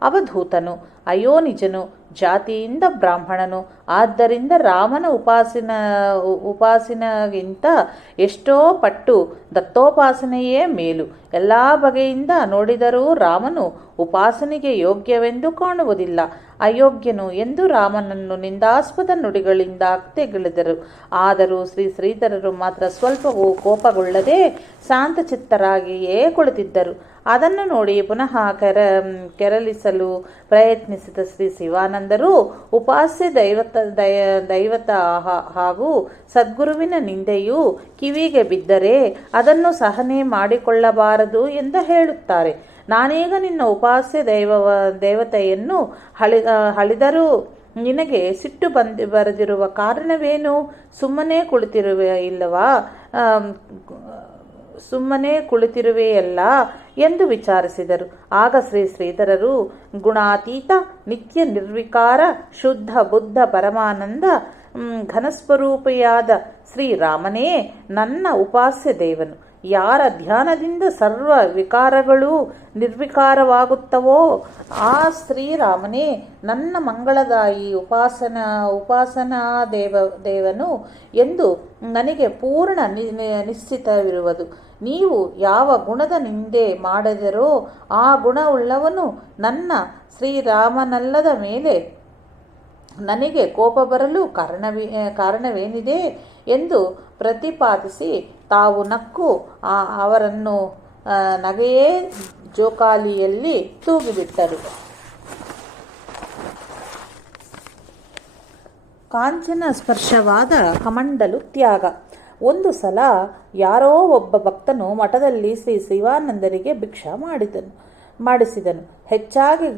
ಅವಧೂತನು, ಅಯೋನಿಜನು, ಜಾತಿಯಿಂದ ಬ್ರಾಹ್ಮಣನು. ಆದ್ದರಿಂದ ರಾಮನ ಉಪಾಸನೆಗಿಂತ ಎಷ್ಟೋ ಪಟ್ಟು ದತ್ತೋಪಾಸನೆಯೇ ಮೇಲು. ಎಲ್ಲ ಬಗೆಯಿಂದ ನೋಡಿದರೂ ರಾಮನು ಉಪಾಸನೆಗೆ ಯೋಗ್ಯವೆಂದು ಕಾಣುವುದಿಲ್ಲ, ಅಯೋಗ್ಯನು ಎಂದು ರಾಮನನ್ನು ನಿಂದಾಸ್ಪದ ನುಡಿಗಳಿಂದ ತೆಗೆಳಿದರು. ಆದರೂ ಶ್ರೀ ಶ್ರೀಧರರು ಮಾತ್ರ ಸ್ವಲ್ಪವೂ ಕೋಪಗೊಳ್ಳದೆ ಶಾಂತಚಿತ್ತರಾಗಿಯೇ ಕುಳಿತಿದ್ದರು. ಅದನ್ನು ನೋಡಿ ಪುನಃ ಕೆರಳಿಸಲು ಪ್ರಯತ್ನಿಸಿದ ಶ್ರೀ ಶಿವಾನಂದರು, ಉಪಾಸ್ಯ ದೈವತ ಹಾಗೂ ಸದ್ಗುರುವಿನ ನಿಂದೆಯು ಕಿವಿಗೆ ಬಿದ್ದರೆ ಅದನ್ನು ಸಹನೆ ಮಾಡಿಕೊಳ್ಳಬಾರದು ಎಂದು ಹೇಳುತ್ತಾರೆ. ನಾನೀಗ ನಿನ್ನ ಉಪಾಸ್ಯ ದೇವತೆಯನ್ನು ಹಳಿದರೂ ನಿನಗೆ ಸಿಟ್ಟು ಬರೆದಿರುವ ಕಾರಣವೇನು? ಸುಮ್ಮನೆ ಕುಳಿತಿರುವೆಯಲ್ಲ ಎಂದು ವಿಚಾರಿಸಿದರು. ಆಗ ಶ್ರೀ ಶ್ರೀಧರರು, ಗುಣಾತೀತ, ನಿತ್ಯ ನಿರ್ವಿಕಾರ, ಶುದ್ಧ ಬುದ್ಧ ಪರಮಾನಂದ ಘನಸ್ವರೂಪಿಯಾದ ಶ್ರೀರಾಮನೇ ನನ್ನ ಉಪಾಸ್ಯ ದೇವನು. ಯಾರ ಧ್ಯಾನದಿಂದ ಸರ್ವ ವಿಕಾರಗಳೂ ನಿರ್ವಿಕಾರವಾಗುತ್ತವೋ ಆ ಶ್ರೀರಾಮನೇ ನನ್ನ ಮಂಗಳದಾಯಿ ಉಪಾಸನಾ ದೇವನು ಎಂದು ನನಗೆ ಪೂರ್ಣ ನಿಶ್ಚಿತವಿರುವುದು. ನೀವು ಯಾವ ಗುಣದ ನಿಂದೆ ಮಾಡಿದರೋ ಆ ಗುಣವುಳ್ಳವನು ನನ್ನ ಶ್ರೀರಾಮನಲ್ಲದ ಮೇಲೆ ನನಗೆ ಕೋಪ ಬರಲು ಕಾರಣವೇನಿದೆ ಎಂದು ಪ್ರತಿಪಾದಿಸಿ ತಾವು ನಕ್ಕು ಅವರನ್ನು ನಗೆಯೇ ಜೋಕಾಲಿಯಲ್ಲಿ ತೂಗಿಬಿಟ್ಟರು. ಕಾಂಚನ ಸ್ಪರ್ಶವಾದ ಕಮಂಡಲು ತ್ಯಾಗ. ಒಂದು ಸಲ ಯಾರೋ ಒಬ್ಬ ಭಕ್ತನು ಮಠದಲ್ಲಿ ಶ್ರೀ ಶಿವಾನಂದರಿಗೆ ಭಿಕ್ಷಾ ಮಾಡಿಸಿದನು. ಹೆಚ್ಚಾಗಿ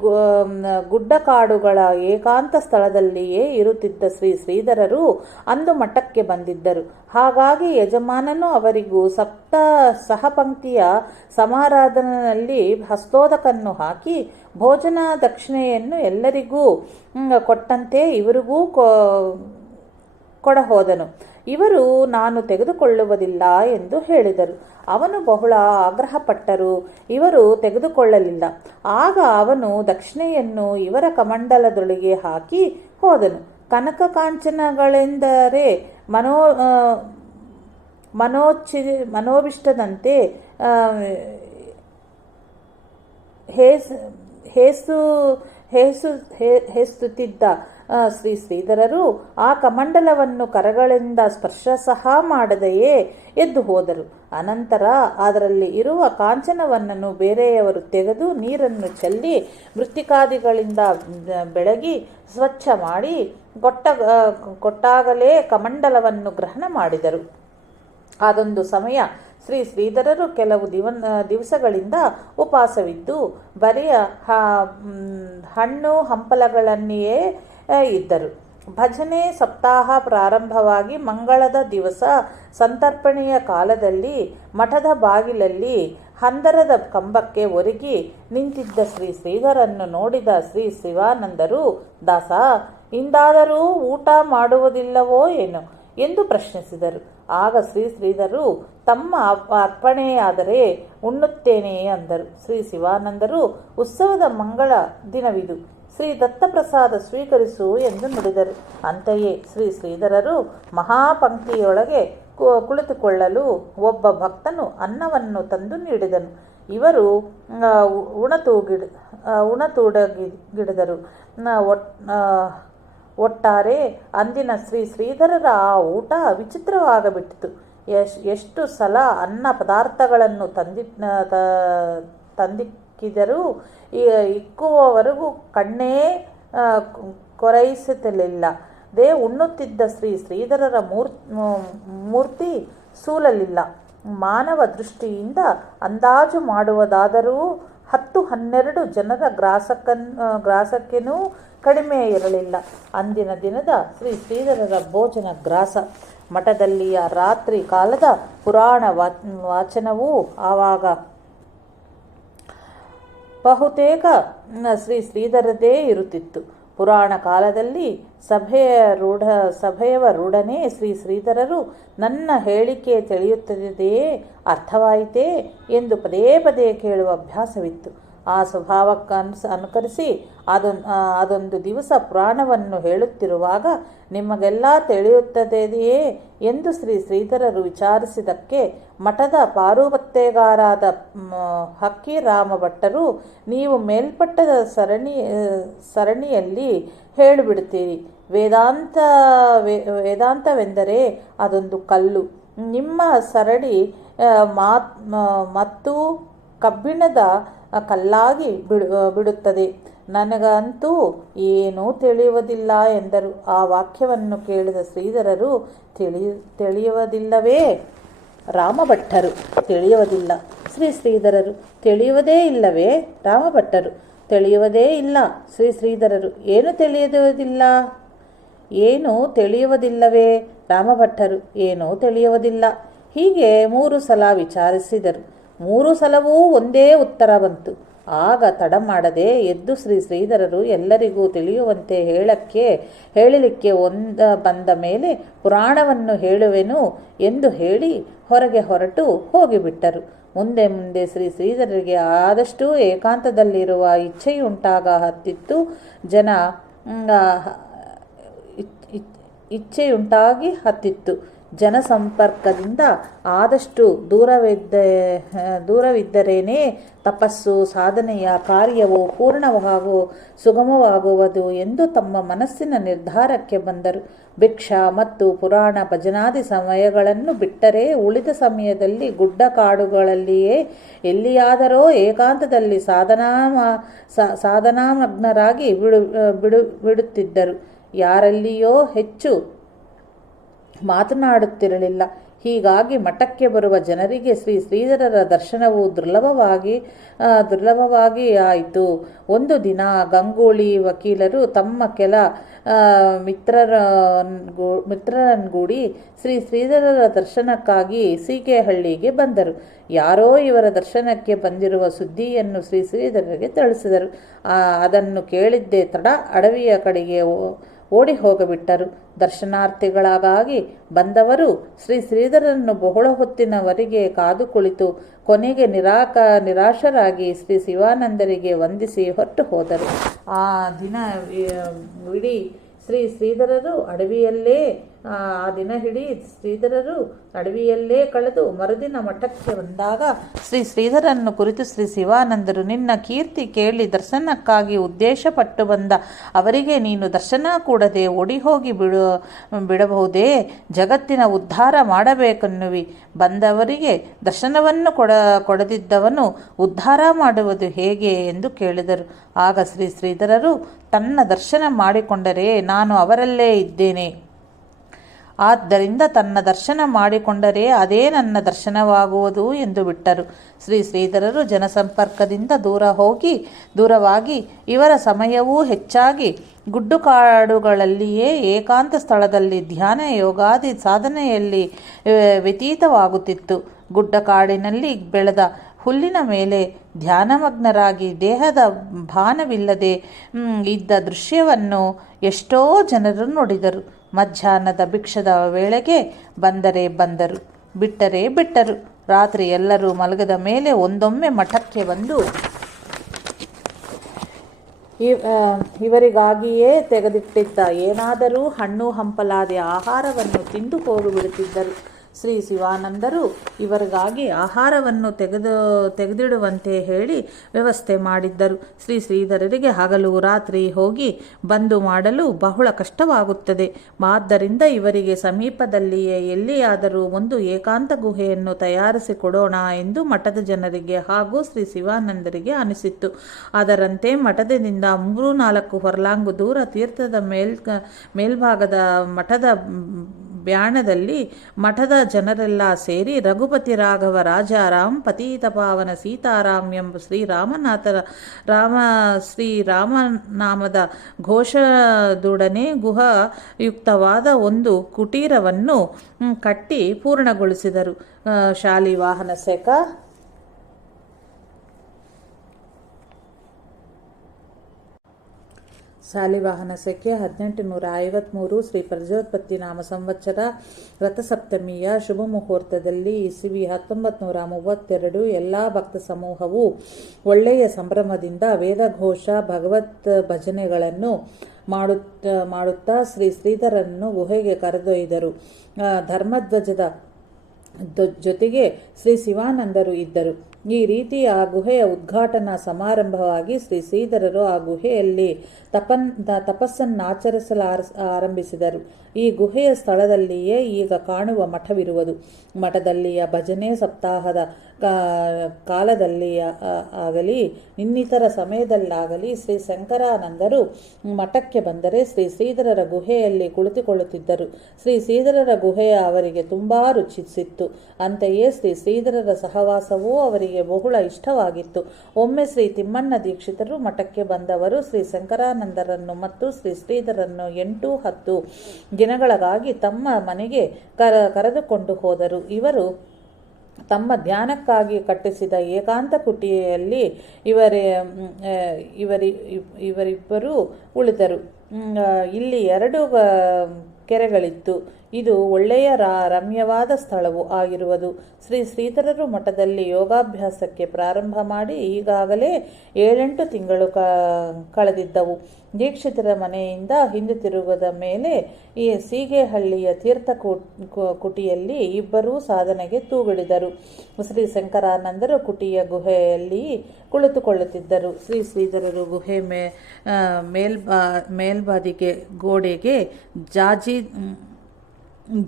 ಗುಡ್ಡಕಾಡುಗಳ ಏಕಾಂತ ಸ್ಥಳದಲ್ಲಿಯೇ ಇರುತ್ತಿದ್ದ ಶ್ರೀ ಶ್ರೀಧರರು ಅಂದು ಮಠಕ್ಕೆ ಬಂದಿದ್ದರು. ಹಾಗಾಗಿ ಯಜಮಾನನು ಅವರಿಗೂ ಸಹಪಂಕ್ತಿಯ ಸಮಾರಾಧನೆಯಲ್ಲಿ ಹಸ್ತೋದಕನ್ನು ಹಾಕಿ ಭೋಜನ ದಕ್ಷಿಣೆಯನ್ನು ಎಲ್ಲರಿಗೂ ಕೊಟ್ಟಂತೆ ಇವರಿಗೂ ಕೊಡಹೋದನು. ಇವರು ನಾನು ತೆಗೆದುಕೊಳ್ಳುವುದಿಲ್ಲ ಎಂದು ಹೇಳಿದರು. ಅವನು ಬಹಳ ಆಗ್ರಹಪಟ್ಟರು. ಇವರು ತೆಗೆದುಕೊಳ್ಳಲಿಲ್ಲ. ಆಗ ಅವನು ದಕ್ಷಿಣೆಯನ್ನು ಇವರ ಕಮಂಡಲದೊಳಗೆ ಹಾಕಿ ಹೋದನು. ಕನಕ ಕಾಂಚನಗಳೆಂದರೆ ಮನೋಭಿಷ್ಟದಂತೆ ಹೇಸುತ್ತಿದ್ದ ಶ್ರೀ ಶ್ರೀಧರರು ಆ ಕಮಂಡಲವನ್ನು ಕರಗಳಿಂದ ಸ್ಪರ್ಶ ಸಹ ಮಾಡದೆಯೇ ಎದ್ದು ಹೋದರು. ಅನಂತರ ಅದರಲ್ಲಿ ಇರುವ ಕಾಂಚನವನ್ನು ಬೇರೆಯವರು ತೆಗೆದು ನೀರನ್ನು ಚೆಲ್ಲಿ ಮೃತ್ತಿಕಾದಿಗಳಿಂದ ಬೆಳಗಿ ಸ್ವಚ್ಛ ಮಾಡಿ ಕೊಟ್ಟಾಗಲೇ ಕಮಂಡಲವನ್ನು ಗ್ರಹಣ ಮಾಡಿದರು. ಅದೊಂದು ಸಮಯ ಶ್ರೀ ಶ್ರೀಧರರು ಕೆಲವು ದಿವಸಗಳಿಂದ ಉಪವಾಸವಿದ್ದು ಬರೆಯ ಹಣ್ಣು ಹಂಪಲಗಳನ್ನೇ ಇದ್ದರು. ಭಜನೆ ಸಪ್ತಾಹ ಪ್ರಾರಂಭವಾಗಿ ಮಂಗಳದ ದಿವಸ ಸಂತರ್ಪಣೆಯ ಕಾಲದಲ್ಲಿ ಮಠದ ಬಾಗಿಲಲ್ಲಿ ಹಂದರದ ಕಂಬಕ್ಕೆ ಒರಗಿ ನಿಂತಿದ್ದ ಶ್ರೀ ಶ್ರೀಧರನ್ನು ನೋಡಿದ ಶ್ರೀ ಶಿವಾನಂದರು, ದಾಸ, ಇಂದಾದರೂ ಊಟ ಮಾಡುವುದಿಲ್ಲವೋ ಏನು ಎಂದು ಪ್ರಶ್ನಿಸಿದರು. ಆಗ ಶ್ರೀ ಶ್ರೀಧರು ತಮ್ಮ ಅರ್ಪಣೆಯಾದರೆ ಉಣ್ಣುತ್ತೇನೆ ಅಂದರು. ಶ್ರೀ ಶಿವಾನಂದರು, ಉತ್ಸವದ ಮಂಗಳ ದಿನವಿದು, ಶ್ರೀ ದತ್ತಪ್ರಸಾದ ಸ್ವೀಕರಿಸು ಎಂದು ನುಡಿದರು. ಅಂತೆಯೇ ಶ್ರೀ ಶ್ರೀಧರರು ಮಹಾಪಂಕ್ತಿಯೊಳಗೆ ಕುಳಿತುಕೊಳ್ಳಲು ಒಬ್ಬ ಭಕ್ತನು ಅನ್ನವನ್ನು ತಂದು ನೀಡಿದನು. ಇವರು ಉಣತೂಡಗಿಡಿದರು. ಒಟ್ಟಾರೆ ಅಂದಿನ ಶ್ರೀ ಶ್ರೀಧರರ ಆ ಊಟ ವಿಚಿತ್ರವಾಗಬಿಟ್ಟಿತು. ಎಷ್ಟು ಸಲ ಅನ್ನ ಪದಾರ್ಥಗಳನ್ನು ತಂದಿಕ್ಕಿದರೂ ಇಕ್ಕುವವರೆಗೂ ಕಣ್ಣೇ ಕೊರೈಸುತ್ತಿರಲಿಲ್ಲ. ಉಣ್ಣುತ್ತಿದ್ದ ಶ್ರೀ ಶ್ರೀಧರರ ಮೂರ್ತಿ ಸೂಲಲಿಲ್ಲ. ಮಾನವ ದೃಷ್ಟಿಯಿಂದ ಅಂದಾಜು ಮಾಡುವುದಾದರೂ 10-12 ಜನರ ಗ್ರಾಸಕ್ಕೇನೂ ಕಡಿಮೆ ಇರಲಿಲ್ಲ. ಅಂದಿನ ದಿನದ ಶ್ರೀ ಶ್ರೀಧರರ ಭೋಜನ ಗ್ರಾಸ. ಮಠದಲ್ಲಿಯ ರಾತ್ರಿ ಕಾಲದ ಪುರಾಣ ವಾಚನವೂ ಆವಾಗ ಬಹುತೇಕ ಶ್ರೀ ಶ್ರೀಧರದೇ ಇರುತ್ತಿತ್ತು. ಪುರಾಣ ಕಾಲದಲ್ಲಿ ಸಭೆಯವರೊಡನೆ ಶ್ರೀ ಶ್ರೀಧರರು ನನ್ನ ಹೇಳಿಕೆ ತಿಳಿಯುತ್ತದೆಯೇ, ಅರ್ಥವಾಯಿತೇ ಎಂದು ಪದೇ ಪದೇ ಕೇಳುವ ಅಭ್ಯಾಸವಿತ್ತು. ಆ ಸ್ವಭಾವಕ್ಕೆ ಅನುಕರಿಸಿ ಅದೊಂದು ದಿವಸ ಪುರಾಣವನ್ನು ಹೇಳುತ್ತಿರುವಾಗ ನಿಮಗೆಲ್ಲ ತಿಳಿಯುತ್ತದೆಯೇ ಎಂದು ಶ್ರೀ ಶ್ರೀಧರರು ವಿಚಾರಿಸಿದ್ದಕ್ಕೆ ಮಠದ ಪಾರುಪತ್ತೆಗಾರಾದ ಹಕ್ಕಿರಾಮ ಭಟ್ಟರು, ನೀವು ಮೇಲ್ಪಟ್ಟದ ಸರಣಿಯಲ್ಲಿ ಹೇಳಿಬಿಡುತ್ತೀರಿ. ವೇದಾಂತವೆಂದರೆ ಅದೊಂದು ಕಲ್ಲು. ನಿಮ್ಮ ಸರಣಿ ಮತ್ತು ಕಬ್ಬಿಣದ ಕಲ್ಲಾಗಿ ಬಿಡುತ್ತದೆ. ನನಗಂತೂ ಏನೂ ತಿಳಿಯುವುದಿಲ್ಲ ಎಂದರು. ಆ ವಾಕ್ಯವನ್ನು ಕೇಳಿದ ಶ್ರೀಧರರು, ತಿಳಿಯುವುದಿಲ್ಲವೇ? ರಾಮಭಟ್ಟರು, ತಿಳಿಯುವುದಿಲ್ಲ. ಶ್ರೀ ಶ್ರೀಧರರು, ತಿಳಿಯುವುದೇ ಇಲ್ಲವೇ? ರಾಮಭಟ್ಟರು, ತಿಳಿಯುವುದೇ ಇಲ್ಲ. ಶ್ರೀ ಶ್ರೀಧರರು, ಏನು ತಿಳಿಯುವುದಿಲ್ಲ? ಏನು ತಿಳಿಯುವುದಿಲ್ಲವೇ? ರಾಮಭಟ್ಟರು, ಏನೂ ತಿಳಿಯುವುದಿಲ್ಲ. ಹೀಗೆ 3 ಸಲ ವಿಚಾರಿಸಿದರು. 3 ಸಲವೂ ಒಂದೇ ಉತ್ತರ ಬಂತು. ಆಗ ತಡ ಮಾಡದೆ ಎದ್ದು ಶ್ರೀ ಶ್ರೀಧರರು ಎಲ್ಲರಿಗೂ ತಿಳಿಯುವಂತೆ ಹೇಳಲಿಕ್ಕೆ ಬಂದ ಮೇಲೆ ಪುರಾಣವನ್ನು ಹೇಳುವೆನು ಎಂದು ಹೇಳಿ ಹೊರಗೆ ಹೊರಟು ಹೋಗಿಬಿಟ್ಟರು. ಮುಂದೆ ಶ್ರೀ ಶ್ರೀಧರರಿಗೆ ಆದಷ್ಟು ಏಕಾಂತದಲ್ಲಿರುವ ಇಚ್ಛೆಯುಂಟಾಗಿ ಹತ್ತಿತ್ತು. ಜನಸಂಪರ್ಕದಿಂದ ಆದಷ್ಟು ದೂರವಿದ್ದರೇನೇ ತಪಸ್ಸು ಸಾಧನೆಯ ಕಾರ್ಯವು ಸುಗಮವಾಗುವುದು ಎಂದು ತಮ್ಮ ಮನಸ್ಸಿನ ನಿರ್ಧಾರಕ್ಕೆ ಬಂದರು. ಭಿಕ್ಷಾ ಮತ್ತು ಪುರಾಣ ಭಜನಾದಿ ಸಮಯಗಳನ್ನು ಬಿಟ್ಟರೆ ಉಳಿದ ಸಮಯದಲ್ಲಿ ಗುಡ್ಡ ಕಾಡುಗಳಲ್ಲಿಯೇ ಎಲ್ಲಿಯಾದರೋ ಏಕಾಂತದಲ್ಲಿ ಸಾಧನಾಮಗ್ನರಾಗಿ ಬಿಡುತ್ತಿದ್ದರು. ಯಾರಲ್ಲಿಯೋ ಹೆಚ್ಚು ಮಾತನಾಡುತ್ತಿರಲಿಲ್ಲ. ಹೀಗಾಗಿ ಮಠಕ್ಕೆ ಬರುವ ಜನರಿಗೆ ಶ್ರೀ ಶ್ರೀಧರರ ದರ್ಶನವು ದುರ್ಲಭವಾಗಿ ಆಯಿತು. ಒಂದು ದಿನ ಗಂಗೂಳಿ ವಕೀಲರು ತಮ್ಮ ಕೆಲ ಮಿತ್ರರನ್ಗೂಡಿ ಶ್ರೀ ಶ್ರೀಧರರ ದರ್ಶನಕ್ಕಾಗಿ ಸೀಗೆಹಳ್ಳಿಗೆ ಬಂದರು. ಯಾರೋ ಇವರ ದರ್ಶನಕ್ಕೆ ಬಂದಿರುವ ಸುದ್ದಿಯನ್ನು ಶ್ರೀ ಶ್ರೀಧರರಿಗೆ ತಿಳಿಸಿದರು. ಅದನ್ನು ಕೇಳಿದ್ದೇ ತಡ ಅಡವಿಯ ಕಡೆಗೆ ಓಡಿ ಹೋಗಿಬಿಟ್ಟರು. ದರ್ಶನಾರ್ಥಿಗಳಾಗಿ ಬಂದವರು ಶ್ರೀ ಶ್ರೀಧರರನ್ನು ಬಹಳ ಹೊತ್ತಿನವರೆಗೆ ಕಾದು ಕುಳಿತು ಕೊನೆಗೆ ನಿರಾಶರಾಗಿ ಶ್ರೀ ಶಿವಾನಂದರಿಗೆ ವಂದಿಸಿ ಹೊರಟು ಹೋದರು. ಆ ದಿನ ಇಡೀ ಶ್ರೀಧರರು ಅಡವಿಯಲ್ಲೇ ಕಳೆದು ಮರುದಿನ ಮಠಕ್ಕೆ ಬಂದಾಗ ಶ್ರೀ ಶ್ರೀಧರನ್ನು ಕುರಿತು ಶ್ರೀ ಶಿವಾನಂದರು, ನಿನ್ನ ಕೀರ್ತಿ ಕೇಳಿ ದರ್ಶನಕ್ಕಾಗಿ ಉದ್ದೇಶಪಟ್ಟು ಬಂದ ಅವರಿಗೆ ನೀನು ದರ್ಶನ ಕೂಡದೆ ಓಡಿಹೋಗಿ ಬಿಡಬಹುದೇ? ಜಗತ್ತಿನ ಉದ್ಧಾರ ಮಾಡಬೇಕೆನ್ನುವಿ. ಬಂದವರಿಗೆ ದರ್ಶನವನ್ನು ಕೊಡದಿದ್ದವನು ಉದ್ಧಾರ ಮಾಡುವುದು ಹೇಗೆ ಎಂದು ಕೇಳಿದರು. ಆಗ ಶ್ರೀ ಶ್ರೀಧರರು, ತನ್ನ ದರ್ಶನ ಮಾಡಿಕೊಂಡರೆ ನಾನು ಅವರಲ್ಲೇ ಇದ್ದೇನೆ. ಆದ್ದರಿಂದ ತನ್ನ ದರ್ಶನ ಮಾಡಿಕೊಂಡರೆ ಅದೇ ನನ್ನ ದರ್ಶನವಾಗುವುದು ಎಂದು ಬಿಟ್ಟರು. ಶ್ರೀ ಶ್ರೀಧರರು ಜನಸಂಪರ್ಕದಿಂದ ದೂರವಾಗಿ ಇವರ ಸಮಯವೂ ಹೆಚ್ಚಾಗಿ ಗುಡ್ಡುಕಾಡುಗಳಲ್ಲಿಯೇ ಏಕಾಂತ ಸ್ಥಳದಲ್ಲಿ ಧ್ಯಾನ ಯೋಗಾದಿ ಸಾಧನೆಯಲ್ಲಿ ವ್ಯತೀತವಾಗುತ್ತಿತ್ತು. ಗುಡ್ಡಕಾಡಿನಲ್ಲಿ ಬೆಳೆದ ಹುಲ್ಲಿನ ಮೇಲೆ ಧ್ಯಾನಮಗ್ನರಾಗಿ ದೇಹದ ಭಾನವಿಲ್ಲದೆ ಇದ್ದ ದೃಶ್ಯವನ್ನು ಎಷ್ಟೋ ಜನರು ನೋಡಿದರು. ಮಧ್ಯಾಹ್ನದ ಭಿಕ್ಷದ ವೇಳೆಗೆ ಬಂದರೆ ಬಂದರು, ಬಿಟ್ಟರೆ ಬಿಟ್ಟರು. ರಾತ್ರಿ ಎಲ್ಲರೂ ಮಲಗದ ಮೇಲೆ ಒಂದೊಮ್ಮೆ ಮಠಕ್ಕೆ ಬಂದು ಇವರಿಗಾಗಿಯೇ ತೆಗೆದಿಟ್ಟಿದ್ದ ಏನಾದರೂ ಹಣ್ಣು ಹಂಪಲಾದ ಆಹಾರವನ್ನು ತಿಂದು ಹೋಗಿಬಿಡುತ್ತಿದ್ದರು. ಶ್ರೀ ಶಿವಾನಂದರು ಇವರಿಗಾಗಿ ಆಹಾರವನ್ನು ತೆಗೆದಿಡುವಂತೆ ಹೇಳಿ ವ್ಯವಸ್ಥೆ ಮಾಡಿದ್ದರು. ಶ್ರೀ ಶ್ರೀಧರರಿಗೆ ಹಗಲು ರಾತ್ರಿ ಹೋಗಿ ಬಂದು ಮಾಡಲು ಬಹಳ ಕಷ್ಟವಾಗುತ್ತದೆ. ಆದ್ದರಿಂದ ಇವರಿಗೆ ಸಮೀಪದಲ್ಲಿಯೇ ಎಲ್ಲಿಯಾದರೂ ಒಂದು ಏಕಾಂತ ಗುಹೆಯನ್ನು ತಯಾರಿಸಿ ಕೊಡೋಣ ಎಂದು ಮಠದ ಜನರಿಗೆ ಹಾಗೂ ಶ್ರೀ ಶಿವಾನಂದರಿಗೆ ಅನಿಸಿತ್ತು. ಅದರಂತೆ ಮಠದಿಂದ 3-4 ಹೊರಲಾಂಗು ದೂರ ತೀರ್ಥದ ಮೇಲ್ಭಾಗದ ಮಠದ ಬ್ಯಾಣದಲ್ಲಿ ಮಠದ ಜನರೆಲ್ಲ ಸೇರಿ ರಘುಪತಿ ರಾಘವ ರಾಜಾರಾಮ್ ಪತೀತ ಪಾವನ ಸೀತಾರಾಮ್ ಎಂಬ ಶ್ರೀರಾಮನಾಮದ ಘೋಷದೊಡನೆ ಗುಹಾಯುಕ್ತವಾದ ಒಂದು ಕುಟೀರವನ್ನು ಕಟ್ಟಿ ಪೂರ್ಣಗೊಳಿಸಿದರು. ಶಾಲಿವಾಹನ ಶಕ 1853 ಶ್ರೀ ಪ್ರಜೋತ್ಪತ್ತಿ ನಾಮ ಸಂವತ್ಸರ ರಥಸಪ್ತಮಿಯ ಶುಭ ಮುಹೂರ್ತದಲ್ಲಿ ಇಸವಿ 1932 ಎಲ್ಲ ಭಕ್ತ ಸಮೂಹವು ಒಳ್ಳೆಯ ಸಂಭ್ರಮದಿಂದ ವೇದಘೋಷ ಭಗವತ್ ಭಜನೆಗಳನ್ನು ಮಾಡುತ್ತಾ ಶ್ರೀ ಶ್ರೀಧರನ್ನು ಗುಹೆಗೆ ಕರೆದೊಯ್ದರು. ಧರ್ಮಧ್ವಜದ ಜೊತೆಗೆ ಶ್ರೀ ಶಿವಾನಂದರು ಇದ್ದರು. ಈ ರೀತಿ ಆ ಗುಹೆಯ ಉದ್ಘಾಟನಾ ಸಮಾರಂಭವಾಗಿ ಶ್ರೀ ಶ್ರೀಧರರು ಆ ಗುಹೆಯಲ್ಲಿ ತಪಸ್ಸನ್ನಾಚರಿಸಲು ಆರಂಭಿಸಿದರು. ಈ ಗುಹೆಯ ಸ್ಥಳದಲ್ಲಿಯೇ ಈಗ ಕಾಣುವ ಮಠವಿರುವುದು. ಮಠದಲ್ಲಿಯ ಭಜನೆ ಸಪ್ತಾಹದ ಕಾಲದಲ್ಲಿ ಆಗಲಿ ಇನ್ನಿತರ ಸಮಯದಲ್ಲಾಗಲಿ ಶ್ರೀ ಶಂಕರಾನಂದರು ಮಠಕ್ಕೆ ಬಂದರೆ ಶ್ರೀ ಶ್ರೀಧರರ ಗುಹೆಯಲ್ಲಿ ಕುಳಿತುಕೊಳ್ಳುತ್ತಿದ್ದರು. ಶ್ರೀ ಶ್ರೀಧರರ ಗುಹೆಯ ಅವರಿಗೆ ತುಂಬಾ ರುಚಿಸಿತ್ತು. ಅಂತೆಯೇ ಶ್ರೀ ಶ್ರೀಧರರ ಸಹವಾಸವೂ ಅವರಿಗೆ ಬಹಳ ಇಷ್ಟವಾಗಿತ್ತು. ಒಮ್ಮೆ ಶ್ರೀ ತಿಮ್ಮಣ್ಣ ದೀಕ್ಷಿತರು ಮಠಕ್ಕೆ ಬಂದವರು ಶ್ರೀ ಶಂಕರಾನಂದರನ್ನು ಮತ್ತು ಶ್ರೀ ಶ್ರೀಧರನ್ನು 8-10 ದಿನಗಳಿಗಾಗಿ ತಮ್ಮ ಮನೆಗೆ ಕರೆದುಕೊಂಡು ಹೋದರು. ಇವರು ತಮ್ಮ ಧ್ಯಾನಕ್ಕಾಗಿ ಕಟ್ಟಿಸಿದ ಏಕಾಂತ ಕುಟಿಯಲ್ಲಿ ಇವರಿಬ್ಬರು ಉಳಿದರು. ಇಲ್ಲಿ 2 ಕೆರೆಗಳಿತ್ತು. ಇದು ಒಳ್ಳೆಯ ರಮ್ಯವಾದ ಸ್ಥಳವೂ ಆಗಿರುವುದು. ಶ್ರೀ ಶ್ರೀಧರರು ಮಠದಲ್ಲಿ ಯೋಗಾಭ್ಯಾಸಕ್ಕೆ ಪ್ರಾರಂಭ ಮಾಡಿ ಈಗಾಗಲೇ 7-8 ತಿಂಗಳು ಕಳೆದಿದ್ದವು. ದೀಕ್ಷಿತರ ಮನೆಯಿಂದ ಹಿಂದಿರುಗದ ಮೇಲೆ ಈ ಸೀಗೆಹಳ್ಳಿಯ ತೀರ್ಥ ಕುಟಿಯಲ್ಲಿ ಇಬ್ಬರೂ ಸಾಧನೆಗೆ ತೂಗಿಡಿದರು. ಶ್ರೀ ಶಂಕರಾನಂದರು ಕುಟಿಯ ಗುಹೆಯಲ್ಲಿ ಕುಳಿತುಕೊಳ್ಳುತ್ತಿದ್ದರು. ಶ್ರೀ ಶ್ರೀಧರರು ಗುಹೆ ಮೇಲ್ಬದಿಗೆ ಗೋಡೆಗೆ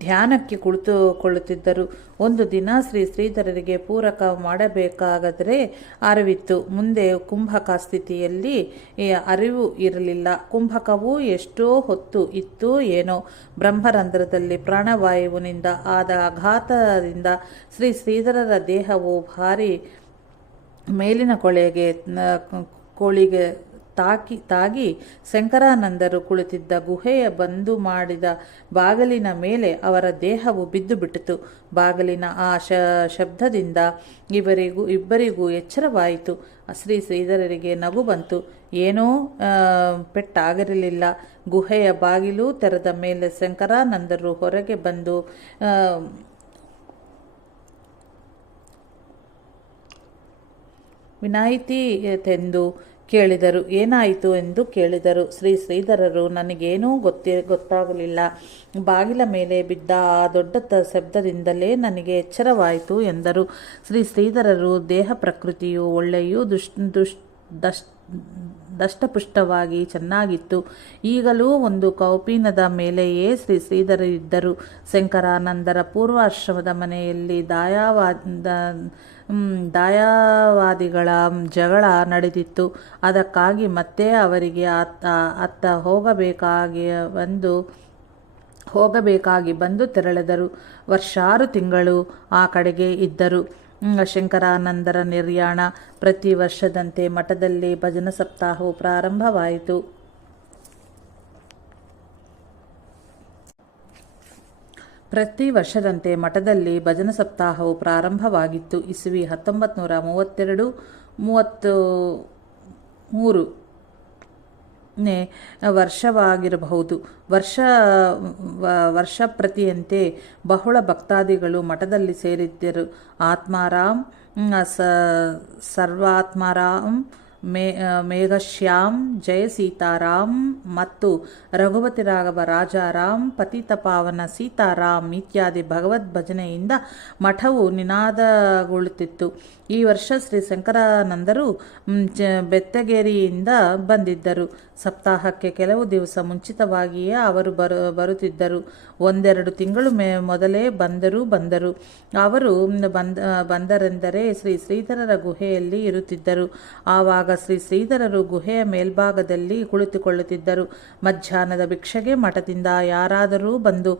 ಧ್ಯಾನಕ್ಕೆ ಕುಳಿತುಕೊಳ್ಳುತ್ತಿದ್ದರು. ಒಂದು ದಿನ ಶ್ರೀಧರರಿಗೆ ಪೂರಕ ಮಾಡಬೇಕಾದರೆ ಅರಿವಿತ್ತು. ಮುಂದೆ ಕುಂಭಕ ಸ್ಥಿತಿಯಲ್ಲಿ ಅರಿವು ಇರಲಿಲ್ಲ. ಕುಂಭಕವು ಎಷ್ಟೋ ಹೊತ್ತು ಇತ್ತು ಏನೋ. ಬ್ರಹ್ಮರಂಧ್ರದಲ್ಲಿ ಪ್ರಾಣವಾಯುವಿನಿಂದ ಆದ ಆಘಾತದಿಂದ ಶ್ರೀಧರರ ದೇಹವು ಭಾರಿ ಮೇಲಿನ ಕೋಳಿಗೆ ತಾಗಿ ಶಂಕರಾನಂದರು ಕುಳಿತಿದ್ದ ಗುಹೆಯ ಬಂದು ಮಾಡಿದ ಬಾಗಿಲಿನ ಮೇಲೆ ಅವರ ದೇಹವು ಬಿದ್ದು ಬಿಟ್ಟಿತು. ಬಾಗಿಲಿನ ಆ ಶಬ್ದದಿಂದ ಇಬ್ಬರಿಗೂ ಎಚ್ಚರವಾಯಿತು. ಶ್ರೀಧರರಿಗೆ ನಗು ಬಂತು. ಏನೂ ಪೆಟ್ಟಾಗಿರಲಿಲ್ಲ. ಗುಹೆಯ ಬಾಗಿಲು ತೆರೆದ ಮೇಲೆ ಶಂಕರಾನಂದರು ಹೊರಗೆ ಬಂದು ವಿನಾಯಿತಿ ತೆಂದು ಕೇಳಿದರು. ಏನಾಯಿತು ಎಂದು ಕೇಳಿದರು. ಶ್ರೀಧರರು, ನನಗೇನೂ ಗೊತ್ತಾಗಲಿಲ್ಲ. ಬಾಗಿಲ ಮೇಲೆ ಬಿದ್ದ ಆ ದೊಡ್ಡ ಶಬ್ದದಿಂದಲೇ ನನಗೆ ಎಚ್ಚರವಾಯಿತು ಎಂದರು. ಶ್ರೀಧರರು ದೇಹ ಪ್ರಕೃತಿಯು ಒಳ್ಳೆಯೂ ದಷ್ಟಪುಷ್ಟವಾಗಿ ಚೆನ್ನಾಗಿತ್ತು. ಈಗಲೂ ಒಂದು ಕೌಪೀನದ ಮೇಲೆಯೇ ಶ್ರೀಧರರಿದ್ದರು. ಶಂಕರಾನಂದರ ಪೂರ್ವಾಶ್ರಮದ ಮನೆಯಲ್ಲಿ ದಾಯಾವಾದಿಗಳ ಜಗಳ ನಡೆದಿತ್ತು. ಅದಕ್ಕಾಗಿ ಮತ್ತೆ ಅವರಿಗೆ ಅತ್ತ ಹೋಗಬೇಕಾಗಿ ಬಂದು ತೆರಳಿದರು. ವರ್ಷಾರು ತಿಂಗಳು ಆ ಕಡೆಗೆ ಇದ್ದರು. ಶಂಕರಾನಂದರ ನಿರ್ಯಾಣ. ಪ್ರತಿ ವರ್ಷದಂತೆ ಮಠದಲ್ಲಿ ಭಜನ ಸಪ್ತಾಹವು ಪ್ರಾರಂಭವಾಯಿತು. ಪ್ರತಿ ವರ್ಷದಂತೆ ಮಠದಲ್ಲಿ ಭಜನ ಸಪ್ತಾಹವು ಪ್ರಾರಂಭವಾಗಿತ್ತು. ಇಸವಿ 1932-33 ವರ್ಷವಾಗಿರಬಹುದು. ವರ್ಷಪ್ರತಿಯಂತೆ ಬಹಳ ಭಕ್ತಾದಿಗಳು ಮಠದಲ್ಲಿ ಸೇರಿದ್ದರು. ಆತ್ಮಾರಾಮ್, ಸರ್ವಾತ್ಮಾರಾಮ್, ಮೇಘಶ್ಯಾಮ್, ಜಯ ಸೀತಾರಾಮ್ ಮತ್ತು ರಘುಪತಿ ರಾಘವ ರಾಜಾರಾಮ್, ಪತಿತ ಪಾವನ ಸೀತಾರಾಮ್ ಇತ್ಯಾದಿ ಭಗವದ್ ಭಜನೆಯಿಂದ ಮಠವು ನಿನಾದಗೊಳ್ಳುತ್ತಿತ್ತು. ಈ ವರ್ಷ ಶ್ರೀ ಶಂಕರಾನಂದರು ಬೆತ್ತಗೇರಿಯಿಂದ ಬಂದಿದ್ದರು. ಸಪ್ತಾಹಕ್ಕೆ ಕೆಲವು ದಿವಸ ಮುಂಚಿತವಾಗಿಯೇ ಅವರು ಬರುತ್ತಿದ್ದರು. 1-2 ತಿಂಗಳು ಮೊದಲೇ ಬಂದರು. ಅವರು ಬಂದರೆಂದರೆ ಶ್ರೀಧರರ ಗುಹೆಯಲ್ಲಿ ಇರುತ್ತಿದ್ದರು. ಆವಾಗ ಶ್ರೀಧರರು ಗುಹೆಯ ಮೇಲ್ಭಾಗದಲ್ಲಿ ಕುಳಿತುಕೊಳ್ಳುತ್ತಿದ್ದರು. ಮಧ್ಯಾಹ್ನದ ಭಿಕ್ಷೆಗೆ ಮಠದಿಂದ ಯಾರಾದರೂ ಬಂದು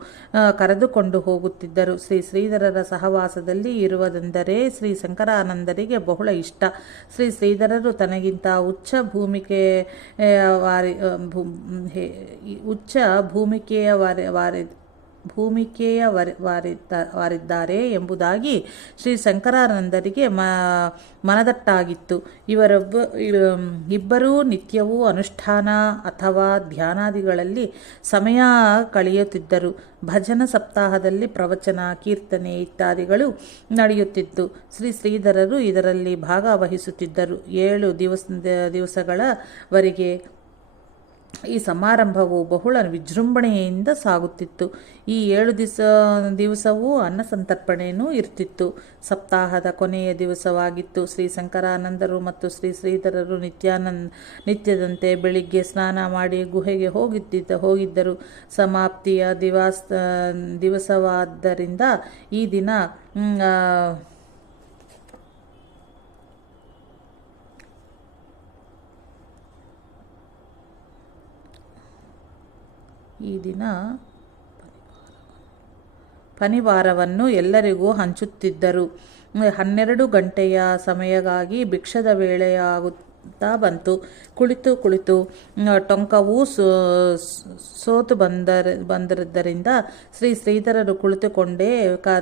ಕರೆದುಕೊಂಡು ಹೋಗುತ್ತಿದ್ದರು. ಶ್ರೀಧರರ ಸಹವಾಸದಲ್ಲಿ ಇರುವುದೆಂದರೆ ಶ್ರೀ ಶಂಕರಾನಂದರಿಗೆ ಬಹಳ ಇಷ್ಟ. ಶ್ರೀಧರರು ತನಗಿಂತ ಉಚ್ಚ ಭೂಮಿಕೆಯವರಿದ್ದಾರೆ ಎಂಬುದಾಗಿ ಶ್ರೀ ಶಂಕರಾನಂದರಿಗೆ ಮನದಟ್ಟಾಗಿತ್ತು. ಇಬ್ಬರೂ ನಿತ್ಯವೂ ಅನುಷ್ಠಾನ ಅಥವಾ ಧ್ಯಾನಾದಿಗಳಲ್ಲಿ ಸಮಯ ಕಳೆಯುತ್ತಿದ್ದರು. ಭಜನ ಸಪ್ತಾಹದಲ್ಲಿ ಪ್ರವಚನ, ಕೀರ್ತನೆ ಇತ್ಯಾದಿಗಳು ನಡೆಯುತ್ತಿತ್ತು. ಶ್ರೀಧರರು ಇದರಲ್ಲಿ ಭಾಗವಹಿಸುತ್ತಿದ್ದರು. 7 ದಿವಸಗಳವರೆಗೆ ಈ ಸಮಾರಂಭವು ಬಹಳ ವಿಜೃಂಭಣೆಯಿಂದ ಸಾಗುತ್ತಿತ್ತು. ಈ 7 ದಿವಸವೂ ಅನ್ನಸಂತರ್ಪಣೆಯೂ ಇರ್ತಿತ್ತು. ಸಪ್ತಾಹದ ಕೊನೆಯ ದಿವಸವಾಗಿತ್ತು. ಶ್ರೀ ಶಂಕರಾನಂದರು ಮತ್ತು ಶ್ರೀಧರರು ನಿತ್ಯದಂತೆ ಬೆಳಿಗ್ಗೆ ಸ್ನಾನ ಮಾಡಿ ಗುಹೆಗೆ ಹೋಗಿದ್ದರು. ಸಮಾಪ್ತಿಯ ದಿವಸವಾದ್ದರಿಂದ ಈ ದಿನ ಪನಿವಾರವನ್ನು ಎಲ್ಲರಿಗೂ ಹಂಚುತ್ತಿದ್ದರು. 12 ಗಂಟೆಯ ಸಮಯಕ್ಕಾಗಿ ಭಿಕ್ಷದ ವೇಳೆಯಾಗುತ್ತಾ ಬಂತು. ಕುಳಿತು ಟೊಂಕವು ಸೋತು ಬಂದಿದ್ದರಿಂದ ಶ್ರೀಧರರು ಕುಳಿತುಕೊಂಡೇ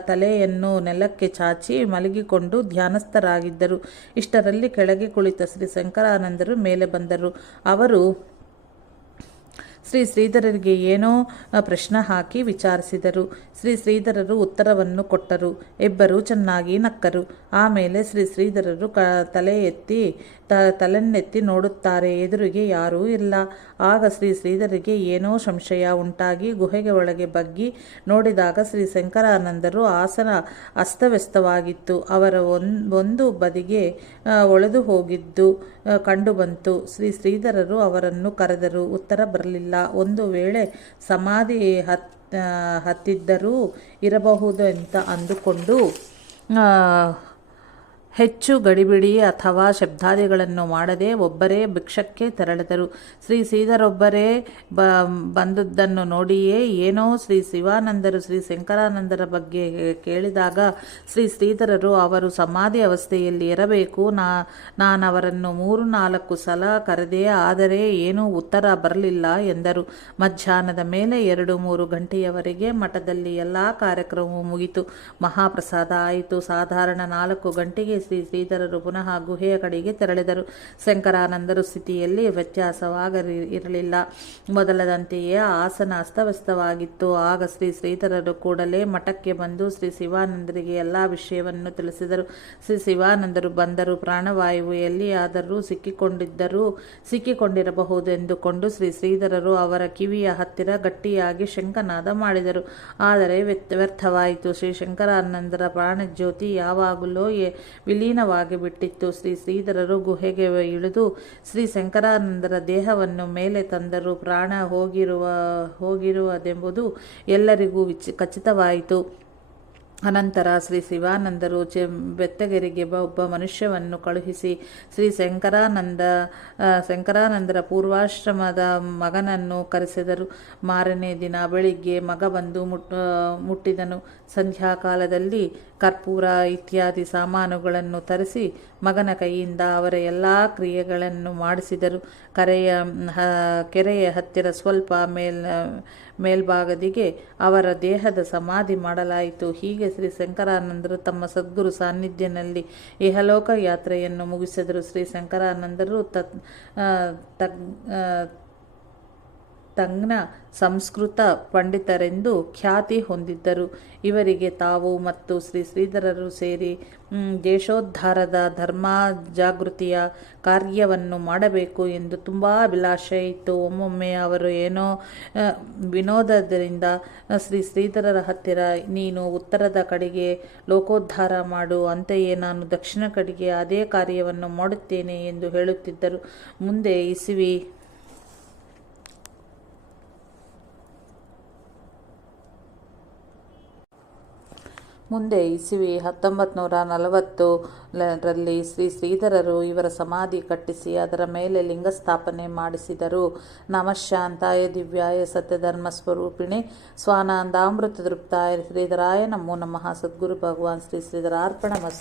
ತಲೆಯನ್ನು ನೆಲಕ್ಕೆ ಚಾಚಿ ಮಲಗಿಕೊಂಡು ಧ್ಯಾನಸ್ಥರಾಗಿದ್ದರು. ಇಷ್ಟರಲ್ಲಿ ಕೆಳಗೆ ಕುಳಿತ ಶ್ರೀ ಶಂಕರಾನಂದರು ಮೇಲೆ ಬಂದರು. ಅವರು ಶ್ರೀಧರರಿಗೆ ಏನೋ ಪ್ರಶ್ನೆ ಹಾಕಿ ವಿಚಾರಿಸಿದರು. ಶ್ರೀಧರರು ಉತ್ತರವನ್ನು ಕೊಟ್ಟರು. ಇಬ್ಬರೂ ಚೆನ್ನಾಗಿ ನಕ್ಕರು. ಆಮೇಲೆ ಶ್ರೀಧರರು ತಲೆ ಎತ್ತಿ ತಲೆನ್ನೆತ್ತಿ ನೋಡುತ್ತಾರೆ. ಎದುರಿಗೆ ಯಾರೂ ಇಲ್ಲ. ಆಗ ಶ್ರೀ ಶ್ರೀಧರಿಗೆ ಏನೋ ಸಂಶಯ ಉಂಟಾಗಿ ಗುಹೆಗೆ ಒಳಗೆ ಬಗ್ಗಿ ನೋಡಿದಾಗ ಶ್ರೀ ಶಂಕರಾನಂದರು ಆಸನ ಅಸ್ತವ್ಯಸ್ತವಾಗಿತ್ತು. ಅವರ ಒಂದು ಬದಿಗೆ ಒಳೆದು ಹೋಗಿದ್ದು ಕಂಡುಬಂತು. ಶ್ರೀ ಶ್ರೀಧರರು ಅವರನ್ನು ಕರೆದರು. ಉತ್ತರ ಬರಲಿಲ್ಲ. ಒಂದು ವೇಳೆ ಸಮಾಧಿ ಹತ್ತಿದ್ದರೂ ಇರಬಹುದು ಅಂತ ಅಂದುಕೊಂಡು ಹೆಚ್ಚು ಗಡಿಬಿಡಿ ಅಥವಾ ಶಬ್ದಾದಿಗಳನ್ನು ಮಾಡದೆ ಒಬ್ಬರೇ ಭಿಕ್ಷಕ್ಕೆ ತೆರಳಿದರು. ಶ್ರೀ ಶ್ರೀಧರೊಬ್ಬರೇ ಬಂದದ್ದನ್ನು ನೋಡಿಯೇ ಏನೋ ಶ್ರೀ ಶಿವಾನಂದರು ಶ್ರೀ ಶಂಕರಾನಂದರ ಬಗ್ಗೆ ಕೇಳಿದಾಗ ಶ್ರೀ ಶ್ರೀಧರರು ಅವರು ಸಮಾಧಿ ಅವಸ್ಥೆಯಲ್ಲಿ ಇರಬೇಕು, ನಾನವರನ್ನು 3-4 ಸಲ ಕರೆದೆ, ಆದರೆ ಏನೂ ಉತ್ತರ ಬರಲಿಲ್ಲ ಎಂದರು. ಮಧ್ಯಾಹ್ನದ ಮೇಲೆ 2-3 ಗಂಟೆಯವರೆಗೆ ಮಠದಲ್ಲಿ ಎಲ್ಲ ಕಾರ್ಯಕ್ರಮವೂ ಮುಗಿತು. ಮಹಾಪ್ರಸಾದ ಆಯಿತು. ಸಾಧಾರಣ 4 ಗಂಟೆಗೆ ಶ್ರೀ ಶ್ರೀಧರರು ಪುನಃ ಗುಹೆಯ ಕಡೆಗೆ ತೆರಳಿದರು. ಶಂಕರಾನಂದರು ಸ್ಥಿತಿಯಲ್ಲಿ ವ್ಯತ್ಯಾಸವಾಗಿರಲಿಲ್ಲ. ಮೊದಲದಂತೆಯೇ ಆಸನ ಅಸ್ತವ್ಯಸ್ತವಾಗಿತ್ತು. ಆಗ ಶ್ರೀ ಶ್ರೀಧರರು ಕೂಡಲೇ ಮಠಕ್ಕೆ ಬಂದು ಶ್ರೀ ಶಿವಾನಂದರಿಗೆ ಎಲ್ಲ ವಿಷಯವನ್ನು ತಿಳಿಸಿದರು. ಶ್ರೀ ಶಿವಾನಂದರು ಬಂದರು. ಪ್ರಾಣವಾಯುವು ಎಲ್ಲಿಯಾದರೂ ಸಿಕ್ಕಿಕೊಂಡಿರಬಹುದೆಂದುಕೊಂಡು ಶ್ರೀ ಶ್ರೀಧರರು ಅವರ ಕಿವಿಯ ಹತ್ತಿರ ಗಟ್ಟಿಯಾಗಿ ಶಂಖನಾದ ಮಾಡಿದರು. ಆದರೆ ವ್ಯರ್ಥವಾಯಿತು. ಶ್ರೀ ಶಂಕರಾನಂದರ ಪ್ರಾಣಜ್ಯೋತಿ ಯಾವಾಗಲೋ ವಿಲೀನವಾಗಿ ಬಿಟ್ಟಿತ್ತು. ಶ್ರೀ ಶ್ರೀಧರರು ಗುಹೆಗೆ ಇಳಿದು ಶ್ರೀ ಶಂಕರಾನಂದರ ದೇಹವನ್ನು ಮೇಲೆ ತಂದರು. ಪ್ರಾಣ ಹೋಗಿರುವುದೆಂಬುದು ಎಲ್ಲರಿಗೂ ಖಚಿತವಾಯಿತು. ಅನಂತರ ಶ್ರೀ ಶಿವಾನಂದರು ಬೆತ್ತಗೆರೆಗೆ ಒಬ್ಬ ಮನುಷ್ಯವನ್ನು ಕಳುಹಿಸಿ ಶ್ರೀ ಶಂಕರಾನಂದರ ಪೂರ್ವಾಶ್ರಮದ ಮಗನನ್ನು ಕರೆಸಿದರು. ಮಾರನೇ ದಿನ ಬೆಳಿಗ್ಗೆ ಮಗ ಬಂದು ಮುಟ್ಟಿದನು. ಸಂಧ್ಯಾಕಾಲದಲ್ಲಿ ಕರ್ಪೂರ ಇತ್ಯಾದಿ ಸಾಮಾನುಗಳನ್ನು ತರಿಸಿ ಮಗನ ಕೈಯಿಂದ ಅವರ ಎಲ್ಲ ಕ್ರಿಯೆಗಳನ್ನು ಮಾಡಿಸಿದರು. ಕೆರೆಯ ಹತ್ತಿರ ಸ್ವಲ್ಪ ಮೇಲ್ಭಾಗದಿಗೆ ಅವರ ದೇಹದ ಸಮಾಧಿ ಮಾಡಲಾಯಿತು. ಹೀಗೆ ಶ್ರೀ ಶಂಕರಾನಂದರು ತಮ್ಮ ಸದ್ಗುರು ಸಾನ್ನಿಧ್ಯದಲ್ಲಿ ಇಹಲೋಕ ಯಾತ್ರೆಯನ್ನು ಮುಗಿಸಿದರು. ಶ್ರೀ ಶಂಕರಾನಂದರು ತಜ್ಞ ಸಂಸ್ಕೃತ ಪಂಡಿತರೆಂದು ಖ್ಯಾತಿ ಹೊಂದಿದ್ದರು. ಇವರಿಗೆ ತಾವು ಮತ್ತು ಶ್ರೀ ಶ್ರೀಧರರು ಸೇರಿ ದೇಶೋದ್ಧಾರದ ಧರ್ಮಜಾಗೃತಿಯ ಕಾರ್ಯವನ್ನು ಮಾಡಬೇಕು ಎಂದು ತುಂಬ ಅಭಿಲಾಷೆ ಇತ್ತು. ಒಮ್ಮೊಮ್ಮೆ ಅವರು ಏನೋ ವಿನೋದದಿಂದ ಶ್ರೀ ಶ್ರೀಧರರ ಹತ್ತಿರ, ನೀನು ಉತ್ತರದ ಕಡೆಗೆ ಲೋಕೋದ್ಧಾರ ಮಾಡು, ಅಂತೆಯೇ ನಾನು ದಕ್ಷಿಣ ಕಡೆಗೆ ಅದೇ ಕಾರ್ಯವನ್ನು ಮಾಡುತ್ತೇನೆ ಎಂದು ಹೇಳುತ್ತಿದ್ದರು. ಮುಂದೆ ಇಸವಿ 1940ರಲ್ಲಿ ಶ್ರೀ ಶ್ರೀಧರರು ಇವರ ಸಮಾಧಿ ಕಟ್ಟಿಸಿ ಅದರ ಮೇಲೆ ಲಿಂಗ ಸ್ಥಾಪನೆ ಮಾಡಿಸಿದರು. ನಮಃಶಾಂತಾಯ ದಿವ್ಯಾಯ ಸತ್ಯಧರ್ಮ ಸ್ವರೂಪಿಣೆ ಸ್ವಾನಂದಾಮೃತ ತೃಪ್ತಾಯ ಶ್ರೀಧರಾಯ ನಮೋ ನಮಃ. ಸದ್ಗುರು ಭಗವಾನ್ ಶ್ರೀ ಶ್ರೀಧರಾರ್ಪಣಮಸ್ತು.